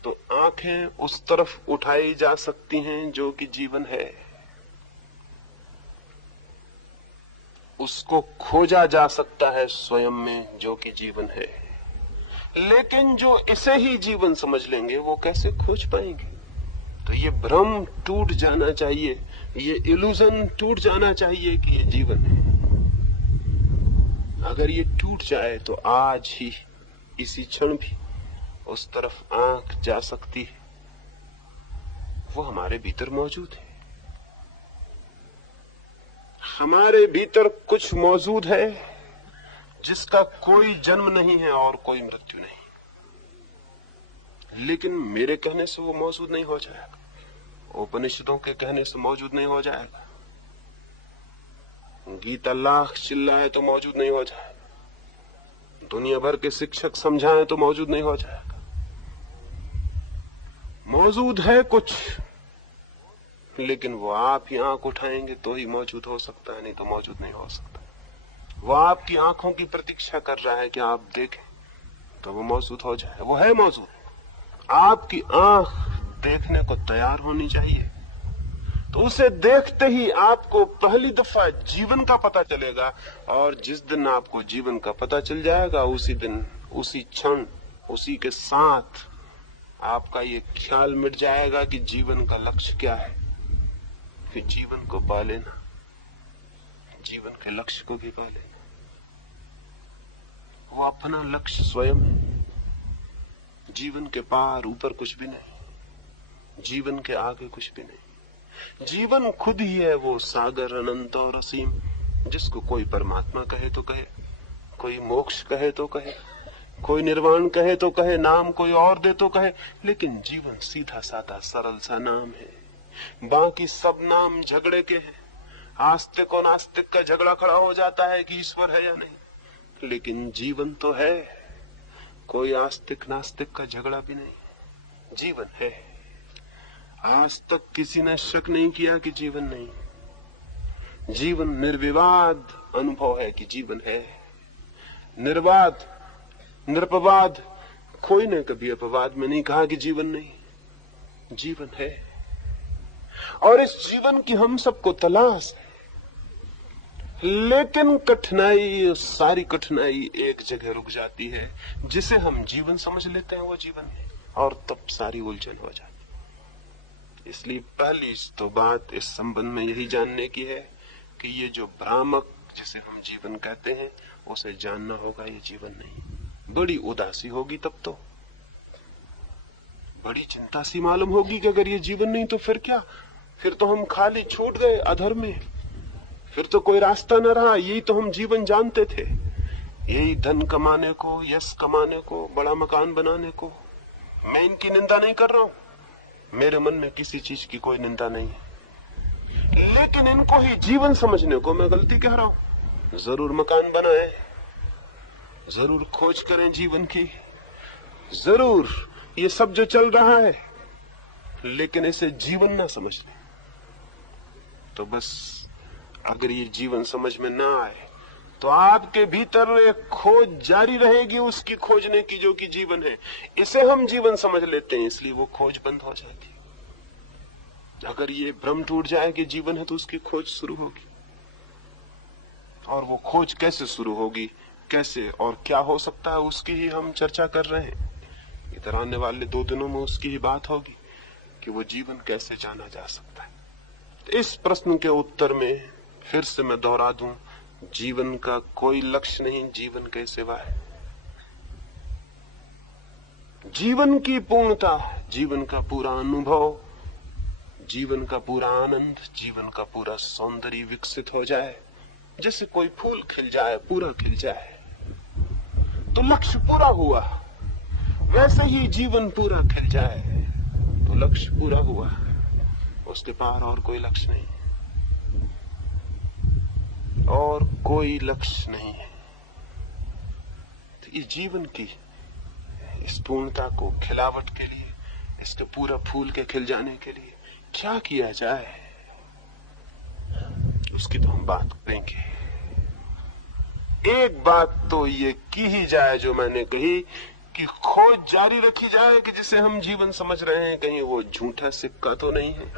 तो आंखें उस तरफ उठाई जा सकती हैं जो कि जीवन है, उसको खोजा जा सकता है स्वयं में जो कि जीवन है। लेकिन जो इसे ही जीवन समझ लेंगे वो कैसे खोज पाएंगे? तो ये भ्रम टूट जाना चाहिए, ये इल्यूजन टूट जाना चाहिए कि ये जीवन है। अगर ये टूट जाए तो आज ही इसी क्षण भी उस तरफ आंख जा सकती है। वो हमारे भीतर मौजूद है। हमारे भीतर कुछ मौजूद है जिसका कोई जन्म नहीं है और कोई मृत्यु नहीं, लेकिन मेरे कहने से वो मौजूद नहीं हो जाएगा, उपनिषदों के कहने से मौजूद नहीं हो जाएगा, गीता लाख चिल्लाए तो मौजूद नहीं हो जाएगा, दुनिया भर के शिक्षक समझाएं तो मौजूद नहीं हो जाएगा। मौजूद है कुछ, लेकिन वो आप ही आंख उठाएंगे तो ही मौजूद हो सकता है, नहीं तो मौजूद नहीं हो सकता। वो आपकी आंखों की प्रतीक्षा कर रहा है कि आप देखें तो वो मौजूद हो जाए। वो है मौजूद, आपकी आंख देखने को तैयार होनी चाहिए। तो उसे देखते ही आपको पहली दफा जीवन का पता चलेगा, और जिस दिन आपको जीवन का पता चल जाएगा उसी दिन, उसी क्षण, उसी के साथ आपका ये ख्याल मिट जाएगा कि जीवन का लक्ष्य क्या है। फिर जीवन को पा लेना, जीवन के लक्ष्य को भी पा लेना। वो अपना लक्ष्य स्वयं है, जीवन के पार ऊपर कुछ भी नहीं, जीवन के आगे कुछ भी नहीं। जीवन खुद ही है वो सागर अनंत और असीम, जिसको कोई परमात्मा कहे तो कहे, कोई मोक्ष कहे तो कहे, कोई निर्वाण कहे तो कहे, नाम कोई और दे तो कहे, लेकिन जीवन सीधा साधा सरल सा नाम है। बाकी सब नाम झगड़े के हैं। आस्तिक और नास्तिक का झगड़ा खड़ा हो जाता है कि ईश्वर है या नहीं, लेकिन जीवन तो है। कोई आस्तिक नास्तिक का झगड़ा भी नहीं, जीवन है। आज तक किसी ने शक नहीं किया कि जीवन नहीं। जीवन निर्विवाद अनुभव है कि जीवन है, निर्वाद, निरपवाद। कोई ने कभी अपवाद में नहीं कहा कि जीवन नहीं, जीवन है। और इस जीवन की हम सबको तलाश है, लेकिन कठिनाई, सारी कठिनाई एक जगह रुक जाती है। जिसे हम जीवन समझ लेते हैं वो जीवन है, और तब सारी उलझन हो जाती। इसलिए पहली तो बात इस संबंध में यही जानने की है कि ये जो भ्रामक जिसे हम जीवन कहते हैं उसे जानना होगा, ये जीवन नहीं। बड़ी उदासी होगी तब तो, बड़ी चिंता सी मालूम होगी कि अगर ये जीवन नहीं तो फिर क्या, फिर तो हम खाली छूट गए अधर में, फिर तो कोई रास्ता न रहा। यही तो हम जीवन जानते थे, यही धन कमाने को, यश कमाने को, बड़ा मकान बनाने को। मैं इनकी निंदा नहीं कर रहा हूं, मेरे मन में किसी चीज की कोई निंदा नहीं है, लेकिन इनको ही जीवन समझने को मैं गलती कह रहा हूं। जरूर मकान बनाए, जरूर खोज करें जीवन की, जरूर ये सब जो चल रहा है, लेकिन इसे जीवन ना समझ लें तो बस, अगर ये जीवन समझ में ना आए तो आपके भीतर एक खोज जारी रहेगी उसकी खोजने की जो कि जीवन है। इसे हम जीवन समझ लेते हैं, इसलिए वो खोज बंद हो जाती है। अगर ये भ्रम टूट जाए कि जीवन है तो उसकी खोज शुरू होगी। और वो खोज कैसे शुरू होगी, कैसे और क्या हो सकता है, उसकी ही हम चर्चा कर रहे हैं। इधर आने वाले 2 दिनों में उसकी ही बात होगी कि वो जीवन कैसे जाना जा सकता है। तो इस प्रश्न के उत्तर में फिर से मैं दोहरा दूं, जीवन का कोई लक्ष्य नहीं, जीवन के सिवा है। जीवन की पूर्णता, जीवन का पूरा अनुभव, जीवन का पूरा आनंद, जीवन का पूरा सौंदर्य विकसित हो जाए। जैसे कोई फूल खिल जाए, पूरा खिल जाए तो लक्ष्य पूरा हुआ, वैसे ही जीवन पूरा खिल जाए तो लक्ष्य पूरा हुआ। उसके पार और कोई लक्ष्य नहीं, और कोई लक्ष्य नहीं है। तो ये जीवन की इस पूर्णता को, खिलावट के लिए, इसके पूरा फूल के खिल जाने के लिए क्या किया जाए, उसकी तो हम बात करेंगे। एक बात तो ये की ही जाए जो मैंने कही कि खोज जारी रखी जाए कि जिसे हम जीवन समझ रहे हैं कहीं वो झूठा सिक्का तो नहीं है।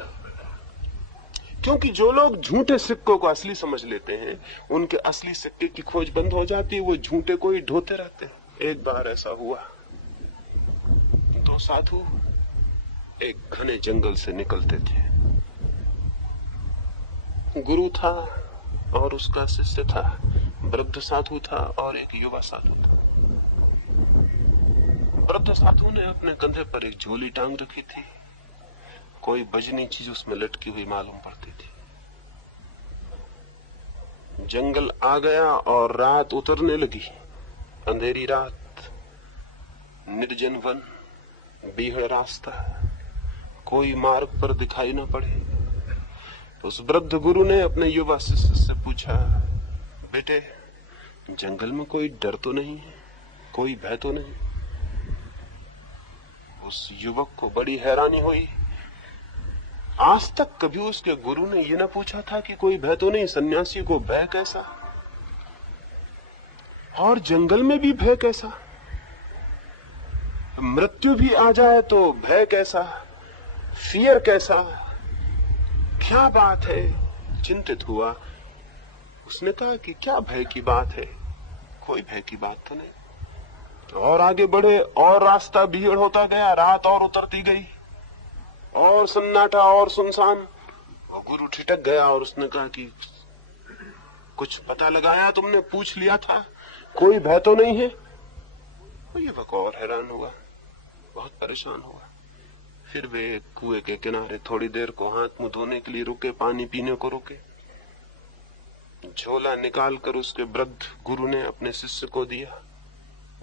क्योंकि जो लोग झूठे सिक्कों को असली समझ लेते हैं, उनके असली सिक्के की खोज बंद हो जाती है, वो झूठे को ही ढोते रहते हैं। एक बार ऐसा हुआ, दो साधु एक घने जंगल से निकलते थे। गुरु था और उसका शिष्य था, वृद्ध साधु था और एक युवा साधु था। वृद्ध साधु ने अपने कंधे पर एक झोली टांग रखी थी, कोई बजनी चीज उसमें लटकी हुई मालूम पड़ती थी। जंगल आ गया और रात उतरने लगी। अंधेरी रात, निर्जन वन, बीहड़ रास्ता, कोई मार्ग पर दिखाई न पड़े। उस वृद्ध गुरु ने अपने युवा शिष्य से पूछा, बेटे, जंगल में कोई डर तो नहीं है, कोई भय तो नहीं? उस युवक को बड़ी हैरानी हुई। आज तक कभी उसके गुरु ने यह न पूछा था कि कोई भय तो नहीं, सन्यासी को भय कैसा, और जंगल में भी भय कैसा? मृत्यु भी आ जाए तो भय कैसा, फियर कैसा, क्या बात है? चिंतित हुआ। उसने कहा कि क्या भय की बात है, कोई भय की बात तो नहीं। और आगे बढ़े और रास्ता भीड़ होता गया, रात और उतरती गई और सन्नाटा और सुनसान। और गुरु ठिठक गया और उसने कहा कि कुछ पता लगाया तुमने, पूछ लिया था, कोई भय तो नहीं है? तो युवक और हैरान हुआ, बहुत परेशान हुआ। फिर वे कुएं के किनारे थोड़ी देर को हाथ मुंह धोने के लिए रुके, पानी पीने को रुके। झोला निकालकर उसके वृद्ध गुरु ने अपने शिष्य को दिया।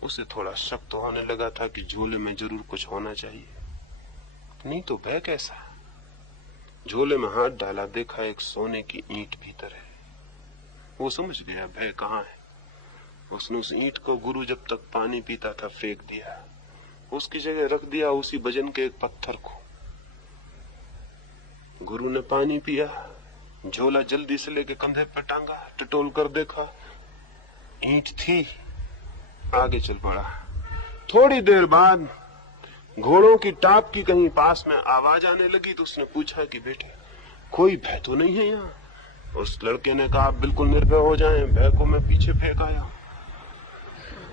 उसे थोड़ा शक तो होने लगा था कि झोले में जरूर कुछ होना चाहिए, नहीं तो भय कैसा? झोले में हाथ डाला, देखा एक सोने की ईंट भीतर है। वो समझ गया भय कहाँ है। उसने उस ईंट को गुरु जब तक पानी पीता था फेंक दिया, उसकी जगह रख दिया उसी वजन के एक पत्थर को। गुरु ने पानी पिया, झोला जल्दी से लेके कंधे पर टांगा, टटोल कर देखा, ईंट थी, आगे चल पड़ा। थोड़ी देर बाद घोड़ों की टाप की कहीं पास में आवाज आने लगी तो उसने पूछा कि बेटे, कोई भय तो नहीं है यहाँ? उस लड़के ने कहा, आप बिल्कुल निर्भय हो जाएं, भय को मैं पीछे फेंक आया।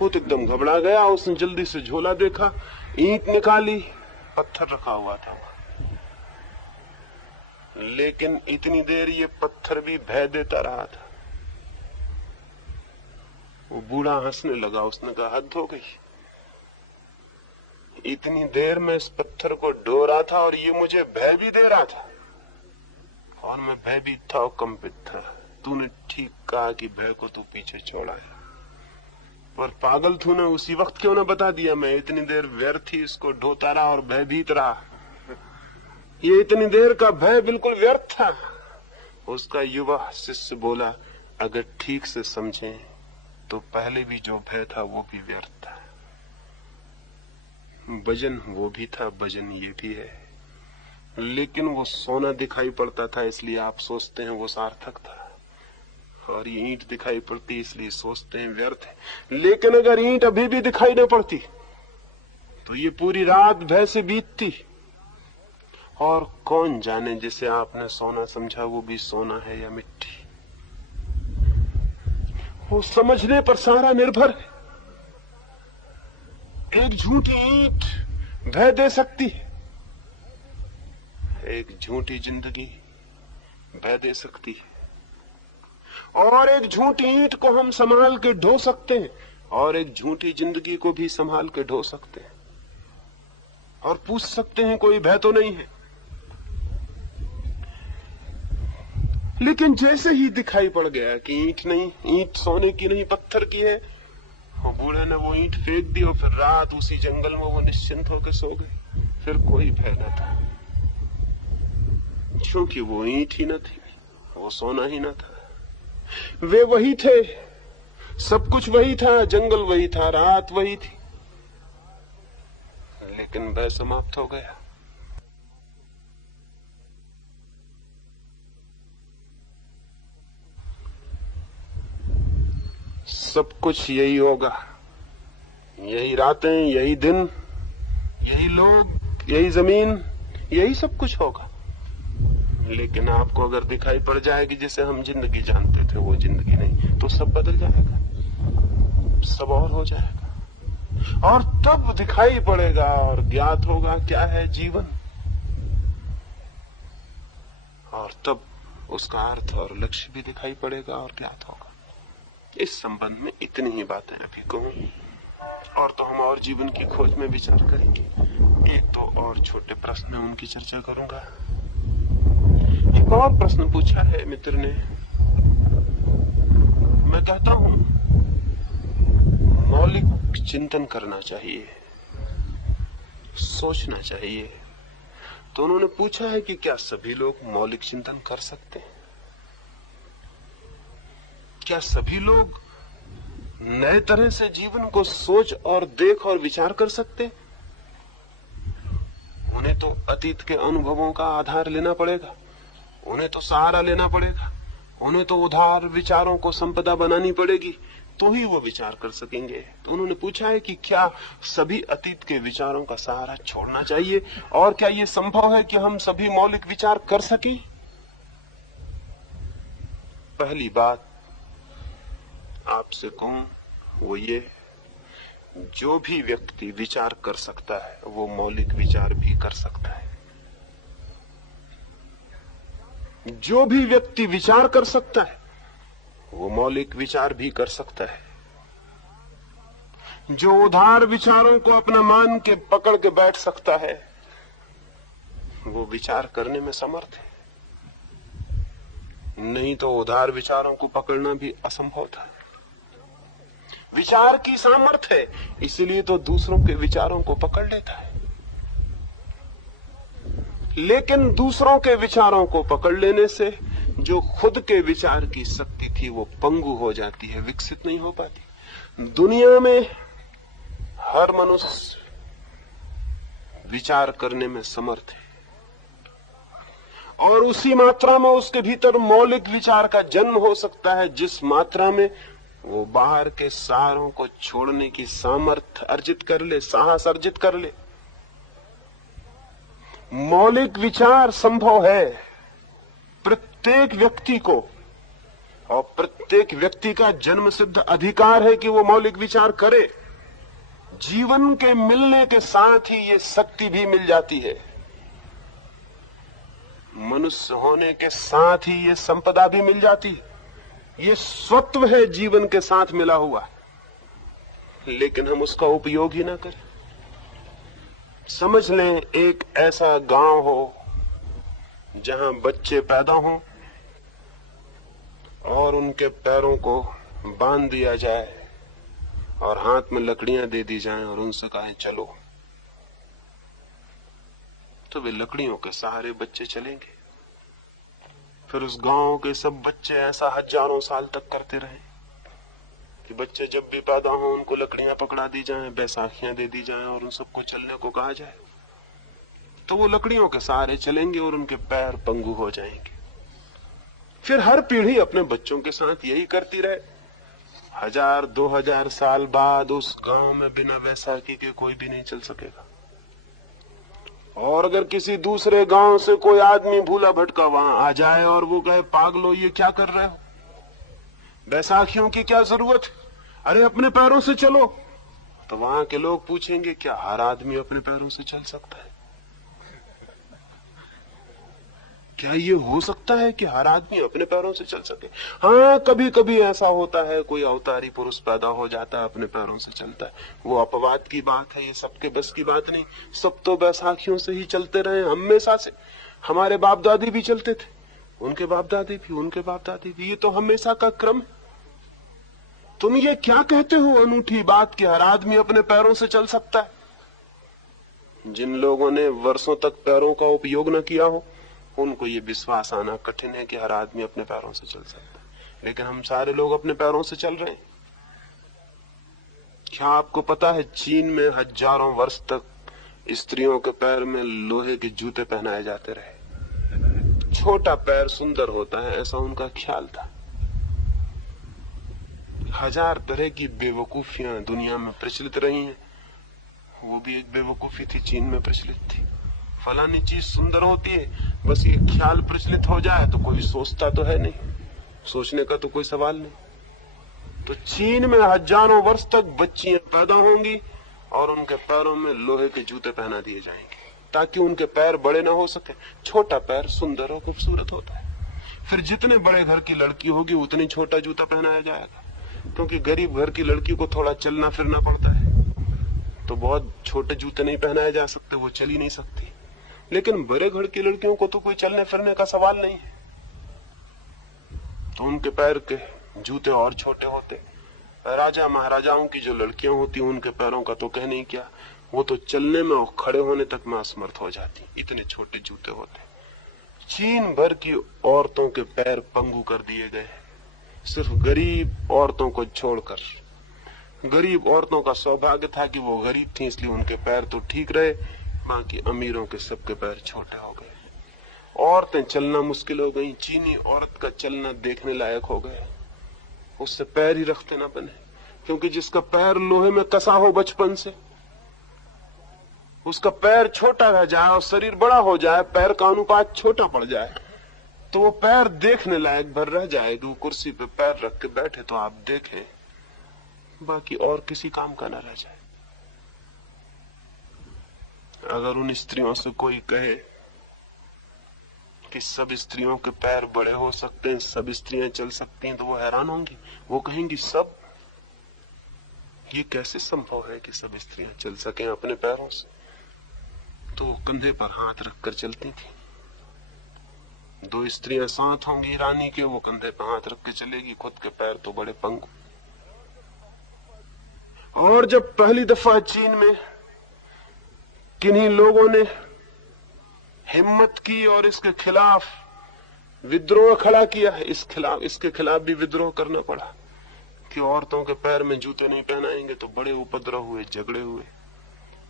वो तो एकदम घबरा गया। उसने जल्दी से झोला देखा, ईंट निकाली, पत्थर रखा हुआ था। लेकिन इतनी देर ये पत्थर भी भय देता रहा था। वो बूढ़ा हंसने लगा। उसने कहा, हद हो गई, इतनी देर में इस पत्थर को ढो रहा था और ये मुझे भय भी दे रहा था, और मैं भयभीत था और कंपित था। तूने ठीक कहा कि भय को तू पीछे छोड़ा है, पर पागल तूने उसी वक्त क्यों ना बता दिया? मैं इतनी देर व्यर्थ ही इसको ढोता रहा और भयभीत रहा। ये इतनी देर का भय बिल्कुल व्यर्थ था। उसका युवा शिष्य बोला, अगर ठीक से समझें तो पहले भी जो भय था वो भी व्यर्थ था। वजन वो भी था, वजन ये भी है, लेकिन वो सोना दिखाई पड़ता था इसलिए आप सोचते हैं वो सार्थक था, और ये ईंट दिखाई पड़ती इसलिए सोचते हैं व्यर्थ है। लेकिन अगर ईंट अभी भी दिखाई न पड़ती तो ये पूरी रात भय से बीतती, और कौन जाने जिसे आपने सोना समझा वो भी सोना है या मिट्टी। वो समझने पर सारा निर्भर है। एक झूठी ईंट भय दे सकती है, एक झूठी जिंदगी भय दे सकती है, और एक झूठी ईंट को हम संभाल के ढो सकते हैं, और एक झूठी जिंदगी को भी संभाल के ढो सकते हैं, और पूछ सकते हैं कोई भय तो नहीं है। लेकिन जैसे ही दिखाई पड़ गया कि ईंट नहीं, ईंट सोने की नहीं पत्थर की है, वो बूढ़े ने वो ईंट फेंक दी और फिर रात उसी जंगल में वो निश्चिंत होकर सो गए। फिर कोई भय न था, क्योंकि वो ईंट ही न थी, वो सोना ही न था। वे वही थे, सब कुछ वही था, जंगल वही था, रात वही थी, लेकिन भय समाप्त हो गया। सब कुछ यही होगा, यही रातें, यही दिन, यही लोग, यही जमीन, यही सब कुछ होगा। लेकिन आपको अगर दिखाई पड़ जाएगी जिसे हम जिंदगी जानते थे वो जिंदगी नहीं, तो सब बदल जाएगा, सब और हो जाएगा। और तब दिखाई पड़ेगा और ज्ञात होगा क्या है जीवन, और तब उसका अर्थ और लक्ष्य भी दिखाई पड़ेगा और ज्ञात होगा। इस संबंध में इतनी ही बातें अभी कहूं, और तो हम और जीवन की खोज में विचार करेंगे। एक तो और छोटे प्रश्न है, उनकी चर्चा करूंगा। एक और प्रश्न पूछा है मित्र ने। मैं कहता हूं मौलिक चिंतन करना चाहिए, सोचना चाहिए। तो उन्होंने पूछा है कि क्या सभी लोग मौलिक चिंतन कर सकते हैं? क्या सभी लोग नए तरह से जीवन को सोच और देख और विचार कर सकते हैं? उन्हें तो अतीत के अनुभवों का आधार लेना पड़ेगा, उन्हें तो सहारा लेना पड़ेगा, उन्हें तो उधार विचारों को संपदा बनानी पड़ेगी, तो ही वो विचार कर सकेंगे। तो उन्होंने पूछा है कि क्या सभी अतीत के विचारों का सहारा छोड़ना चाहिए, और क्या ये संभव है कि हम सभी मौलिक विचार कर सकें? पहली बात आपसे कहूं वो ये, जो भी व्यक्ति विचार कर सकता है वो मौलिक विचार भी कर सकता है। जो भी व्यक्ति विचार कर सकता है वो मौलिक विचार भी कर सकता है। जो उधार विचारों को अपना मान के पकड़ के बैठ सकता है वो विचार करने में समर्थ है, नहीं तो उधार विचारों को पकड़ना भी असंभव था। विचार की सामर्थ्य है, इसलिए तो दूसरों के विचारों को पकड़ लेता है। लेकिन दूसरों के विचारों को पकड़ लेने से जो खुद के विचार की शक्ति थी वो पंगु हो जाती है, विकसित नहीं हो पाती। दुनिया में हर मनुष्य विचार करने में समर्थ है, और उसी मात्रा में उसके भीतर मौलिक विचार का जन्म हो सकता है जिस मात्रा में वो बाहर के सारों को छोड़ने की सामर्थ्य अर्जित कर ले, साहस अर्जित कर ले। मौलिक विचार संभव है प्रत्येक व्यक्ति को, और प्रत्येक व्यक्ति का जन्म सिद्ध अधिकार है कि वो मौलिक विचार करे। जीवन के मिलने के साथ ही ये शक्ति भी मिल जाती है, मनुष्य होने के साथ ही ये संपदा भी मिल जाती है। ये स्वत्व है जीवन के साथ मिला हुआ, लेकिन हम उसका उपयोग ही ना करें। समझ लें एक ऐसा गांव हो जहां बच्चे पैदा हों और उनके पैरों को बांध दिया जाए और हाथ में लकड़ियां दे दी जाएं और उनसे कहें चलो, तो वे लकड़ियों के सहारे बच्चे चलेंगे। फिर उस गांव के सब बच्चे ऐसा हजारों साल तक करते रहे कि बच्चे जब भी पैदा हो उनको लकड़ियां पकड़ा दी जाएं, बैसाखियां दे दी जाएं और उन सबको चलने को कहा जाए, तो वो लकड़ियों के सहारे चलेंगे और उनके पैर पंगु हो जाएंगे। फिर हर पीढ़ी अपने बच्चों के साथ यही करती रहे। 1000-2000 साल बाद उस गांव में बिना बैसाखी के कोई भी नहीं चल सकेगा। और अगर किसी दूसरे गांव से कोई आदमी भूला भटका वहां आ जाए और वो कहे पागलो ये क्या कर रहे हो, बैसाखियों की क्या जरूरत है, अरे अपने पैरों से चलो, तो वहां के लोग पूछेंगे क्या हर आदमी अपने पैरों से चल सकता है? क्या ये हो सकता है कि हर आदमी अपने पैरों से चल सके? हाँ, कभी कभी ऐसा होता है, कोई अवतारी पुरुष पैदा हो जाता है, अपने पैरों से चलता है, वो अपवाद की बात है, ये सबके बस की बात नहीं। सब तो बैसाखियों से ही चलते रहे हमेशा से। हमारे बाप दादी भी चलते थे, उनके बाप दादी भी, उनके बाप दादी भी, ये तो हमेशा का क्रम। तुम ये क्या कहते हो अनूठी बात कि हर आदमी अपने पैरों से चल सकता है? जिन लोगों ने वर्षों तक पैरों का उपयोग न किया हो उनको ये विश्वास आना कठिन है कि हर आदमी अपने पैरों से चल सकता है, लेकिन हम सारे लोग अपने पैरों से चल रहे हैं। क्या आपको पता है चीन में हजारों वर्ष तक स्त्रियों के पैर में लोहे के जूते पहनाए जाते रहे? छोटा पैर सुंदर होता है ऐसा उनका ख्याल था। 1000 तरह की बेवकूफियां दुनिया में प्रचलित रही हैं। वो भी एक बेवकूफी थी, चीन में प्रचलित थी। फलानी चीज सुंदर होती है, बस ये ख्याल प्रचलित हो जाए तो कोई सोचता तो है नहीं, सोचने का तो कोई सवाल नहीं। तो चीन में हजारों वर्ष तक बच्चियां पैदा होंगी और उनके पैरों में लोहे के जूते पहना दिए जाएंगे ताकि उनके पैर बड़े ना हो सके। छोटा पैर सुंदर और खूबसूरत होता है। फिर जितने बड़े घर की लड़की होगी उतनी छोटा जूता पहनाया जाएगा, क्योंकि गरीब घर की लड़की को थोड़ा चलना फिरना पड़ता है, तो बहुत छोटे जूते नहीं पहनाए जा सकते, वो चल ही नहीं सकती। लेकिन बड़े घर की लड़कियों को तो कोई चलने फिरने का सवाल नहीं है, तो उनके पैर के जूते और छोटे होते। राजा महाराजाओं की जो लड़कियां होती उनके पैरों का तो कहने ही क्या, वो तो चलने में और खड़े होने तक में असमर्थ हो जाती, इतने छोटे जूते होते। चीन भर की औरतों के पैर पंगु कर दिए गए, सिर्फ गरीब औरतों को छोड़कर। गरीब औरतों का सौभाग्य था कि वो गरीब थी, इसलिए उनके पैर तो ठीक रहे, बाकी अमीरों के सबके पैर छोटे हो गए। औरतें चलना मुश्किल हो गई। चीनी औरत का चलना देखने लायक हो गया, उससे पैर ही रखते ना बने, क्योंकि जिसका पैर लोहे में कसा हो बचपन से, उसका पैर छोटा रह जाए और शरीर बड़ा हो जाए, पैर का अनुपात छोटा पड़ जाए, तो वो पैर देखने लायक भर रह जाए कि वो कुर्सी पे पैर रख के बैठे तो आप देखें, बाकी और किसी काम का न रह जाए। अगर उन स्त्रियों से कोई कहे कि सब स्त्रियों के पैर बड़े हो सकते हैं, सब स्त्रियां चल सकती हैं, तो वो हैरान होंगी। वो कहेंगी सब, ये कैसे संभव है कि सब स्त्रियां चल सकें अपने पैरों से? तो वो कंधे पर हाथ रखकर चलती थी। 2 स्त्रियां साथ होंगी रानी के, वो कंधे पर हाथ रख के चलेगी, खुद के पैर तो बड़े पंगु। और जब पहली दफा चीन में किन्हीं लोगों ने हिम्मत की और इसके खिलाफ विद्रोह खड़ा किया, इसके खिलाफ भी विद्रोह करना पड़ा कि औरतों के पैर में जूते नहीं पहनाएंगे, तो बड़े उपद्रव हुए, झगड़े हुए।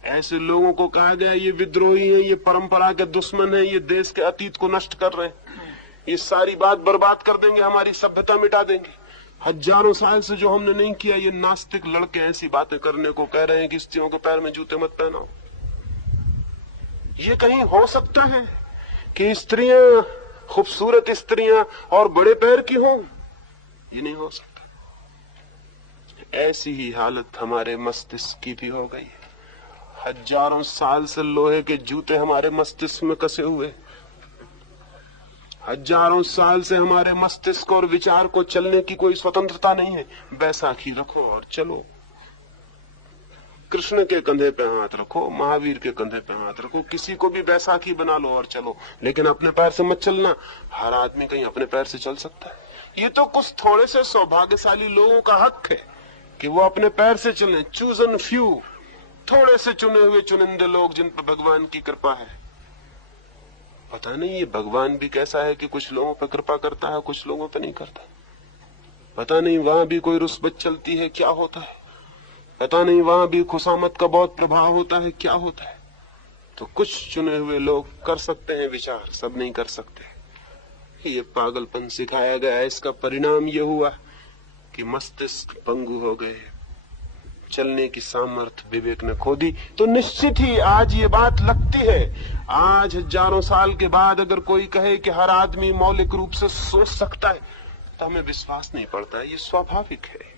ऐसे लोगों को कहा गया ये विद्रोही हैं, ये परंपरा के दुश्मन हैं, ये देश के अतीत को नष्ट कर रहे हैं, ये सारी बात बर्बाद कर देंगे, हमारी सभ्यता मिटा देंगे। हजारों साल से जो हमने नहीं किया, ये नास्तिक लड़के ऐसी बातें करने को कह रहे हैं कि स्त्रियों के पैर में जूते मत पहनाओ। ये कहीं हो सकता है कि स्त्रियां, खूबसूरत स्त्रियां और बड़े पैर की हों? ये नहीं हो सकता। ऐसी ही हालत हमारे मस्तिष्क की भी हो गई है। हजारों साल से लोहे के जूते हमारे मस्तिष्क में कसे हुए, हजारों साल से हमारे मस्तिष्क और विचार को चलने की कोई स्वतंत्रता नहीं है। बैसाखी रखो और चलो, कृष्ण के कंधे पे हाथ रखो, महावीर के कंधे पे हाथ रखो, किसी को भी बैसाखी बना लो और चलो, लेकिन अपने पैर से मत चलना। हर आदमी कहीं अपने पैर से चल सकता है? ये तो कुछ थोड़े से सौभाग्यशाली लोगों का हक है कि वो अपने पैर से चलें। चूज एंड फ्यू, थोड़े से चुने हुए चुनिंदे लोग जिन पर भगवान की कृपा है। पता नहीं ये भगवान भी कैसा है कि कुछ लोगों पर कृपा करता है, कुछ लोगों पर नहीं करता। पता नहीं वहां भी कोई रुस्बत चलती है, क्या होता है? पता नहीं वहां भी खुशामद का बहुत प्रभाव होता है, क्या होता है? तो कुछ चुने हुए लोग कर सकते हैं विचार, सब नहीं कर सकते। ये पागलपन सिखाया गया, इसका परिणाम ये हुआ कि मस्तिष्क पंगु हो गए, चलने की सामर्थ्य विवेक ने खो दी। तो निश्चित ही आज ये बात लगती है, आज हजारों साल के बाद अगर कोई कहे कि हर आदमी मौलिक रूप से सोच सकता है, तो हमें विश्वास नहीं पड़ता है। ये स्वाभाविक है।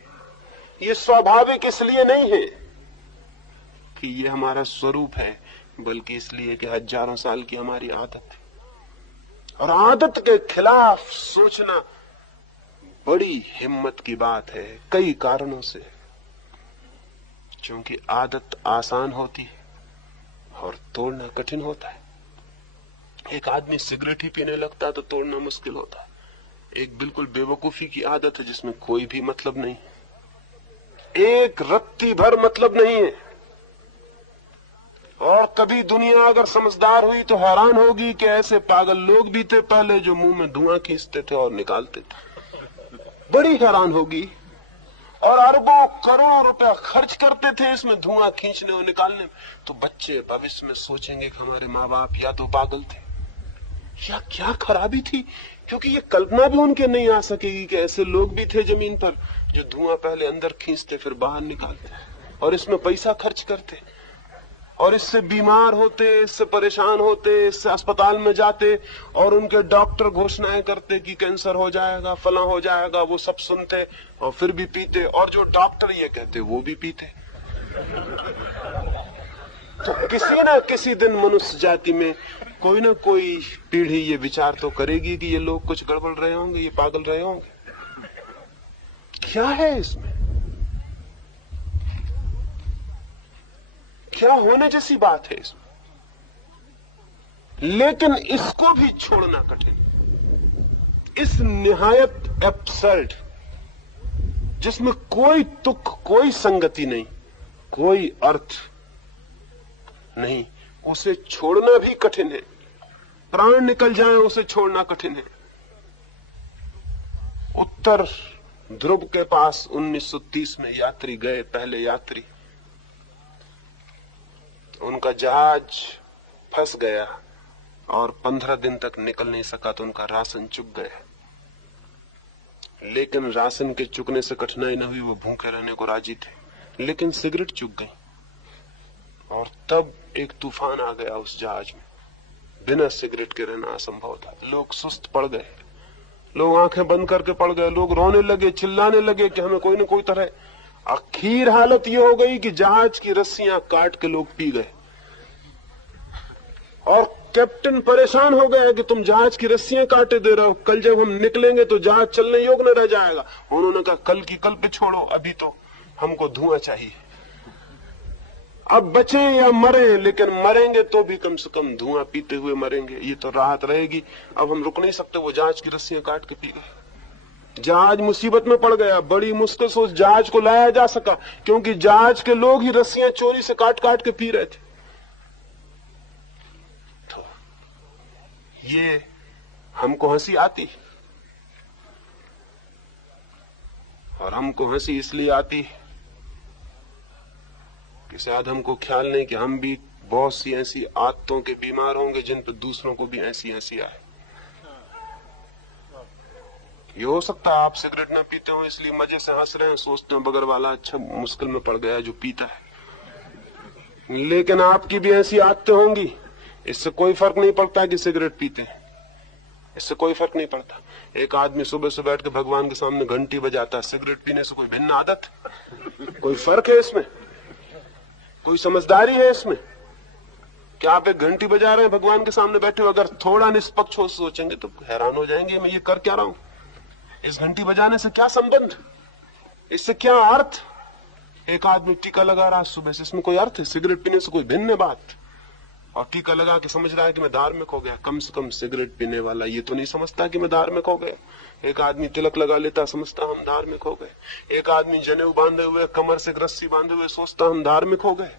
ये स्वाभाविक इसलिए नहीं है कि ये हमारा स्वरूप है, बल्कि इसलिए कि हजारों साल की हमारी आदत है। और आदत के खिलाफ सोचना बड़ी हिम्मत की बात है, कई कारणों से। क्योंकि आदत आसान होती है और तोड़ना कठिन होता है। एक आदमी सिगरेट ही पीने लगता है तो तोड़ना मुश्किल होता है। एक बिल्कुल बेवकूफी की आदत है जिसमें कोई भी मतलब नहीं, एक रत्ती भर मतलब नहीं है। और कभी दुनिया अगर समझदार हुई तो हैरान होगी कि ऐसे पागल लोग भी थे पहले जो मुंह में धुआं खींचते थे और निकालते थे। बड़ी हैरान होगी। और अरबों करोड़ों रुपया खर्च करते थे इसमें धुआं खींचने और निकालने में। तो बच्चे भविष्य में सोचेंगे कि हमारे माँ बाप या तो पागल थे या क्या खराबी थी, क्योंकि ये कल्पना भी उनके नहीं आ सकेगी कि ऐसे लोग भी थे जमीन पर जो धुआं पहले अंदर खींचते फिर बाहर निकालते और इसमें पैसा खर्च करते और इससे बीमार होते, इससे परेशान होते, इससे अस्पताल में जाते और उनके डॉक्टर घोषणाएं करते कि कैंसर हो जाएगा, फला हो जाएगा, वो सब सुनते और फिर भी पीते, और जो डॉक्टर ये कहते वो भी पीते। तो किसी ना किसी दिन मनुष्य जाति में कोई ना कोई पीढ़ी ये विचार तो करेगी कि ये लोग कुछ गड़बड़ रहे होंगे, ये पागल रहे होंगे। क्या है इसमें, क्या होने जैसी बात है इसमें? लेकिन इसको भी छोड़ना कठिन, इस निहायत एब्सर्ड, जिसमें कोई तुक, कोई संगति नहीं, कोई अर्थ नहीं, उसे छोड़ना भी कठिन है। प्राण निकल जाए उसे छोड़ना कठिन है। उत्तर ध्रुव के पास 1930 में यात्री गए, पहले यात्री, उनका जहाज फंस गया और 15 दिन तक निकल नहीं सका, तो उनका राशन चुक गया। लेकिन राशन के चुकने से कठिनाई न हुई, वो भूखे रहने को राजी थे, लेकिन सिगरेट चुक गई और तब एक तूफान आ गया उस जहाज में। बिना सिगरेट के रहना असंभव था। लोग सुस्त पड़ गए, लोग आंखें बंद करके पड़ गए, लोग रोने लगे, चिल्लाने लगे कि हमें कोई न कोई तरह। आखिर हालत यह हो गई कि जहाज की रस्सियां काट के लोग पी गए और कैप्टन परेशान हो गया कि तुम जहाज की रस्सियां काटे दे रहे हो, कल जब हम निकलेंगे तो जहाज चलने योग्य न रह जाएगा। उन्होंने कहा कल की कल पे छोड़ो, अभी तो हमको धुआं चाहिए। अब बचे या मरे, लेकिन मरेंगे तो भी कम से कम धुआं पीते हुए मरेंगे, ये तो राहत रहेगी। अब हम रुक नहीं सकते, वो जहाज की रस्सियां काट के पी गए। जहाज मुसीबत में पड़ गया, बड़ी मुश्किल से उस जहाज को लाया जा सका, क्योंकि जहाज के लोग ही रस्सियां चोरी से काट काट के पी रहे थे। तो ये हमको हंसी आती, और हमको हंसी इसलिए आती कि शायद हमको ख्याल नहीं कि हम भी बहुत सी ऐसी आदतों के बीमार होंगे जिन पर दूसरों को भी ऐसी हंसी आए। ये हो सकता है आप सिगरेट ना पीते हो इसलिए मजे से हंस रहे हैं, सोचते हैं बगल वाला अच्छा मुश्किल में पड़ गया जो पीता है, लेकिन आपकी भी ऐसी आदतें होंगी। इससे कोई फर्क नहीं पड़ता कि सिगरेट पीते हैं, इससे कोई फर्क नहीं पड़ता। एक आदमी सुबह से बैठ के भगवान के सामने घंटी बजाता है, सिगरेट पीने से कोई भिन्न आदत? कोई फर्क है इसमें? कोई समझदारी है इसमें? क्या आप एक घंटी बजा रहे हैं भगवान के सामने बैठे हो? अगर थोड़ा निष्पक्ष हो सोचेंगे तो हैरान हो जाएंगे, मैं ये कर क्या रहा हूं? इस घंटी बजाने से क्या संबंध, इससे क्या अर्थ? एक आदमी टीका लगा रहा है सुबह से, इसमें कोई अर्थ है? सिगरेट पीने से कोई भिन्न बात? और टीका लगा के समझ रहा है कि मैं धार्मिक हो गया। कम से कम सिगरेट पीने वाला ये तो नहीं समझता कि मैं धार्मिक हो गया। एक आदमी तिलक लगा लेता, समझता हम धार्मिक हो गए। एक आदमी जनेऊ बांधे हुए, कमर से रस्सी बांधे हुए, सोचता हम धार्मिक हो गए।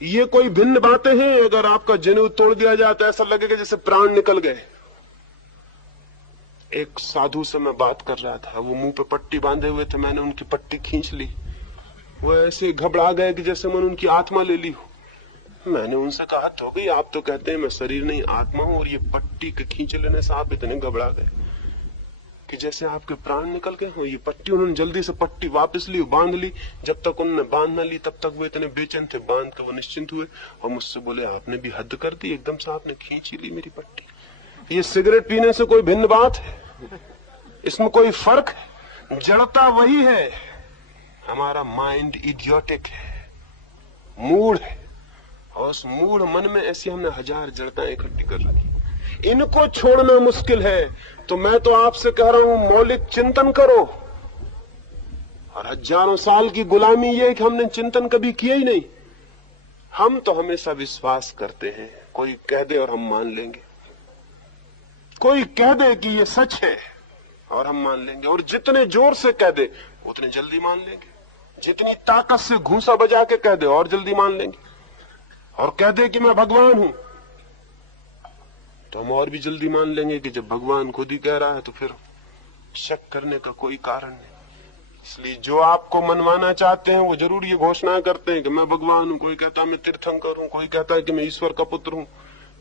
ये कोई भिन्न बातें हैं? अगर आपका जनेऊ तोड़ दिया जाए तो ऐसा लगेगा जैसे प्राण निकल गए। एक साधु से मैं बात कर रहा था, वो मुंह पे पट्टी बांधे हुए थे, मैंने उनकी पट्टी खींच ली। वो ऐसे घबरा गए कि जैसे मैंने उनकी आत्मा ले ली हो। मैंने उनसे कहा तो भाई आप तो कहते हैं मैं शरीर नहीं आत्मा हूं, और ये पट्टी के खींच लेने से आप इतने घबरा गए कि जैसे आपके प्राण निकल गए हो। ये पट्टी, उन्होंने जल्दी से पट्टी वापस ली, बांध ली। जब तक उन्होंने बांध न ली तब तक वो इतने बेचैन थे, बांध के वो निश्चिंत हुए और मुझसे बोले आपने भी हद कर दी, एकदम से आपने खींच ही ली मेरी पट्टी। ये सिगरेट पीने से कोई भिन्न बात है? इसमें कोई फर्क है? जड़ता वही है, हमारा माइंड इडियोटिक है, मूड है, और उस मूड मन में ऐसी हमने हजार जड़ताएं इकट्ठी कर रखी। इनको छोड़ना मुश्किल है, तो मैं तो आपसे कह रहा हूं मौलिक चिंतन करो। और हजारों साल की गुलामी ये है कि हमने चिंतन कभी किया ही नहीं। हम तो हमेशा विश्वास करते हैं, कोई कह दे और हम मान लेंगे, कोई कह दे कि ये सच है और हम मान लेंगे, और जितने जोर से कह दे उतने जल्दी मान लेंगे। जितनी ताकत से घूंसा बजा के कह दे और जल्दी मान लेंगे, और कह दे कि मैं भगवान हूं तो हम और भी जल्दी मान लेंगे कि जब भगवान खुद ही कह रहा है तो फिर शक करने का कोई कारण नहीं। इसलिए जो आपको मनवाना चाहते हैं वो जरूर ये घोषणा करते हैं कि मैं भगवान हूं, कोई कहता है मैं तीर्थंकर हूं, कोई कहता है कि मैं ईश्वर का पुत्र हूं,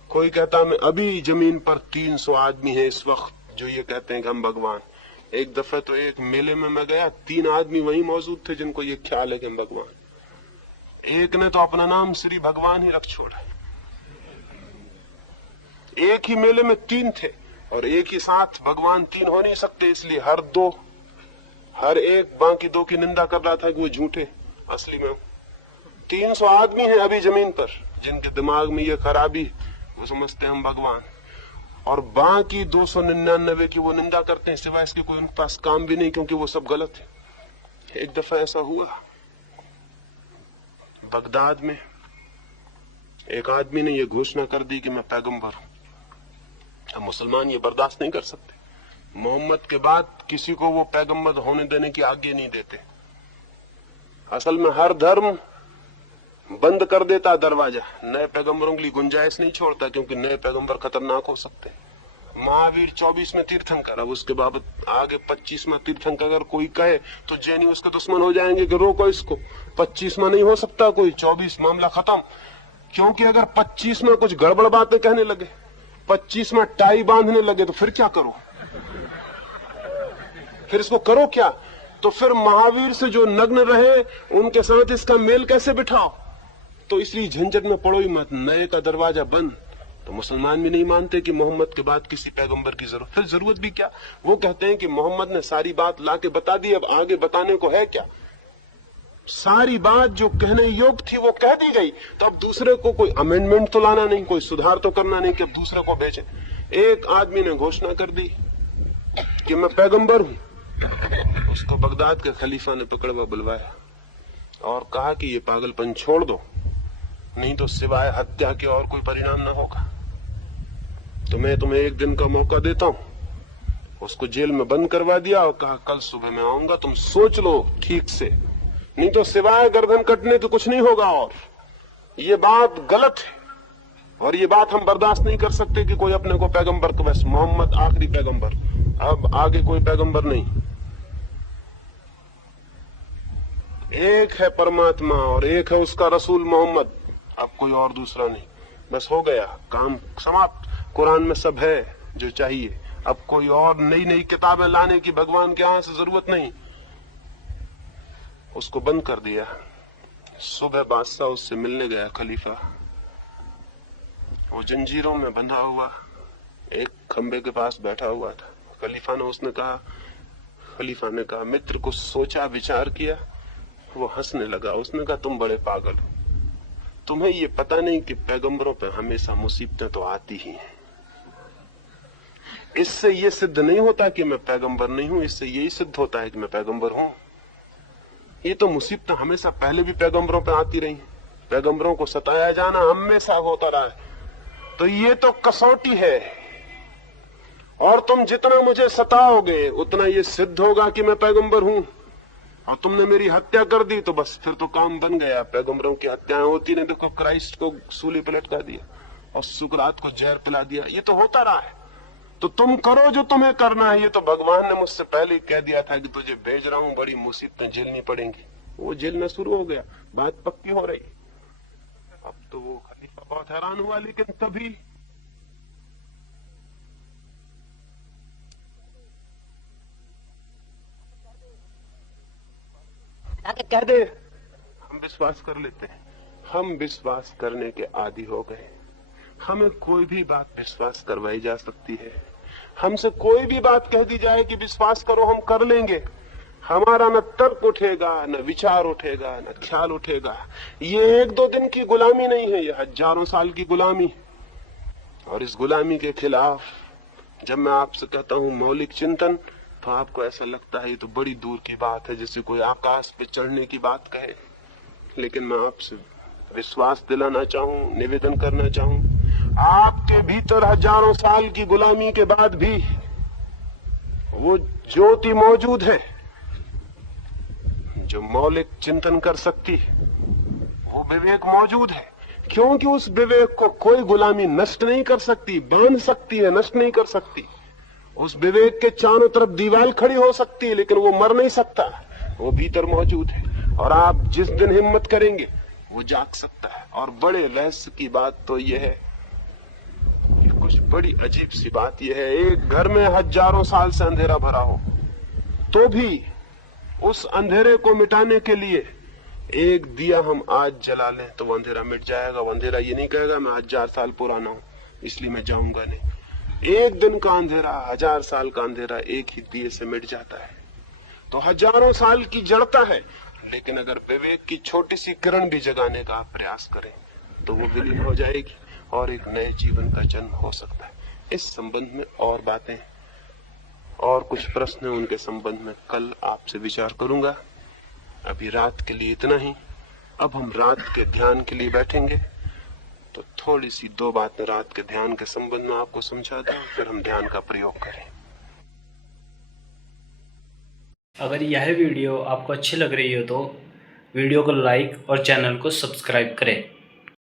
कोई कहता मैं अभी जमीन पर 300 आदमी है इस वक्त जो ये कहते हैं कि हम भगवान। एक दफे तो एक मेले में मैं गया, 3 आदमी वहीं मौजूद थे जिनको ये ख्याल है कि हम भगवान। एक ने तो अपना नाम श्री भगवान ही रख छोड़ा। एक ही मेले में 3 थे और एक ही साथ भगवान 3 हो नहीं सकते, इसलिए हर एक बाकी 2 की निंदा कर रहा था कि वो झूठे, असली में 300 आदमी हैं अभी जमीन पर जिनके दिमाग में ये खराबी, वो समझते हैं हम भगवान, और बाकी 299 की वो निंदा करते हैं, सिवाय इसके कोई उनके पास काम भी नहीं, क्योंकि वो सब गलत है। एक दफा ऐसा हुआ बगदाद में, एक आदमी ने ये घोषणा कर दी कि मैं पैगंबर हूं। अब मुसलमान ये बर्दाश्त नहीं कर सकते, मोहम्मद के बाद किसी को वो पैगंबर होने देने की आज्ञा नहीं देते। असल में हर धर्म बंद कर देता दरवाजा, नए पैगंबरों के लिए गुंजाइश नहीं छोड़ता, क्योंकि नए पैगंबर खतरनाक हो सकते हैं। महावीर 24वें तीर्थंकर, अब उसके बाद आगे 25वां तीर्थंकर अगर कोई कहे तो जैनी उसके दुश्मन हो जाएंगे कि रोको इसको, 25वां नहीं हो सकता कोई, 24 मामला खत्म। क्योंकि अगर 25 में कुछ गड़बड़ बातें कहने लगे, 25 में टाई बांधने लगे, तो फिर क्या करो, फिर इसको करो क्या? तो फिर महावीर से जो नग्न रहे उनके साथ इसका मेल कैसे बिठाओ? तो इसलिए झंझट में पड़ो ही मत, नए का दरवाजा बंद। तो मुसलमान भी नहीं मानते कि मोहम्मद के बाद किसी पैगंबर की जरूरत, फिर जरूरत भी क्या? वो कहते हैं कि मोहम्मद ने सारी बात लाके बता दी, अब आगे बताने को है क्या? सारी बात जो कहने योग्य थी वो कह दी गई, तो अब दूसरे को कोई अमेंडमेंट तो लाना नहीं, कोई सुधार तो करना नहीं कि अब दूसरे को भेजे। एक आदमी ने घोषणा कर दी कि मैं पैगंबर हूं, उसको बगदाद के खलीफा ने पकड़वा बुलवाया और कहा कि ये पागलपन छोड़ दो, नहीं तो सिवाय हत्या के और कोई परिणाम ना होगा। तो मैं तुम्हें 1 दिन का मौका देता हूं। उसको जेल में बंद करवा दिया और कहा कल सुबह मैं आऊंगा, तुम सोच लो ठीक से, नहीं तो सिवाय गर्दन कटने तो कुछ नहीं होगा। और ये बात गलत है और ये बात हम बर्दाश्त नहीं कर सकते कि कोई अपने को पैगंबर को, बस मोहम्मद आखिरी पैगंबर, अब आगे कोई पैगंबर नहीं। एक है परमात्मा और एक है उसका रसूल मोहम्मद, अब कोई और दूसरा नहीं। बस हो गया, काम समाप्त। कुरान में सब है जो चाहिए, अब कोई और नई नई किताबें लाने की भगवान के यहां से जरूरत नहीं। उसको बंद कर दिया। सुबह बादशाह उससे मिलने गया, खलीफा, वो जंजीरों में बंधा हुआ एक खंबे के पास बैठा हुआ था। खलीफा ने कहा मित्र को सोचा विचार किया। वो हंसने लगा, उसने कहा तुम बड़े पागल हो, तुम्हें ये पता नहीं कि पैगंबरों पे हमेशा मुसीबतें तो आती ही हैं। इससे ये सिद्ध नहीं होता कि मैं पैगंबर नहीं हूं, इससे यही सिद्ध होता है कि मैं पैगंबर हूं। ये तो मुसीबतें हमेशा पहले भी पैगंबरों पे आती रही, पैगंबरों को सताया जाना हमेशा होता रहा है। तो ये तो कसौटी है, और तुम जितना मुझे सताओगे उतना ये सिद्ध होगा कि मैं पैगंबर हूं। और तुमने मेरी हत्या कर दी तो बस फिर तो काम बन गया। पैगंबरों की हत्याएं होती ने, देखो क्राइस्ट को सूली पे लटका दिया और सुकरात को जहर पिला दिया, ये तो होता रहा है। तो तुम करो जो तुम्हें करना है। ये तो भगवान ने मुझसे पहले ही कह दिया था कि तुझे भेज रहा हूं, बड़ी मुसीबतें झेलनी पड़ेंगी। वो झेलना शुरू हो गया, बात पक्की हो रही। अब तो वो खलीफा बहुत हैरान हुआ, लेकिन तभी कह दे, हम विश्वास कर लेते हैं। हम विश्वास करने के आदी हो गए, हमें कोई भी बात विश्वास करवाई जा सकती है। हमसे कोई भी बात कह दी जाए कि विश्वास करो, हम कर लेंगे। हमारा न तर्क उठेगा, न विचार उठेगा, न ख्याल उठेगा। ये 1-2 दिन की गुलामी नहीं है, ये हजारों साल की गुलामी। और इस गुलामी के खिलाफ जब मैं आपसे कहता हूं मौलिक चिंतन, तो आपको ऐसा लगता है ये तो बड़ी दूर की बात है, जैसे कोई आकाश पे चढ़ने की बात कहे। लेकिन मैं आपसे विश्वास दिलाना चाहूं, निवेदन करना चाहूं, आपके भीतर हजारों साल की गुलामी के बाद भी वो ज्योति मौजूद है जो मौलिक चिंतन कर सकती है। वो विवेक मौजूद है, क्योंकि उस विवेक को कोई गुलामी नष्ट नहीं कर सकती। बांध सकती है, नष्ट नहीं कर सकती। उस विवेक के चारों तरफ दीवार खड़ी हो सकती है, लेकिन वो मर नहीं सकता, वो भीतर मौजूद है। और आप जिस दिन हिम्मत करेंगे वो जाग सकता है। और बड़े रहस्य की बात तो यह है कुछ बड़ी अजीब सी बात यह है, एक घर में हजारों साल से अंधेरा भरा हो तो भी उस अंधेरे को मिटाने के लिए एक दिया हम आज जला लें तो वो अंधेरा मिट जाएगा। वो अंधेरा ये नहीं कहेगा मैं 1000 साल पुराना हूं इसलिए मैं जाऊंगा नहीं। एक दिन का अंधेरा, 1000 साल का अंधेरा एक ही दिए से मिट जाता है। तो हजारों साल की जड़ता है, लेकिन अगर विवेक की छोटी सी किरण भी जगाने का आप प्रयास करें तो वो विलीन हो जाएगी और एक नए जीवन का जन्म हो सकता है। इस संबंध में और बातें और कुछ प्रश्न उनके संबंध में कल आपसे विचार करूंगा। अभी रात के लिए इतना ही। अब हम रात के ध्यान के लिए बैठेंगे, तो थोड़ी सी 2 बातें रात के ध्यान के संबंध में आपको समझा दूं, फिर हम ध्यान का प्रयोग करें। अगर यह वीडियो आपको अच्छी लग रही हो तो वीडियो को लाइक और चैनल को सब्सक्राइब करें।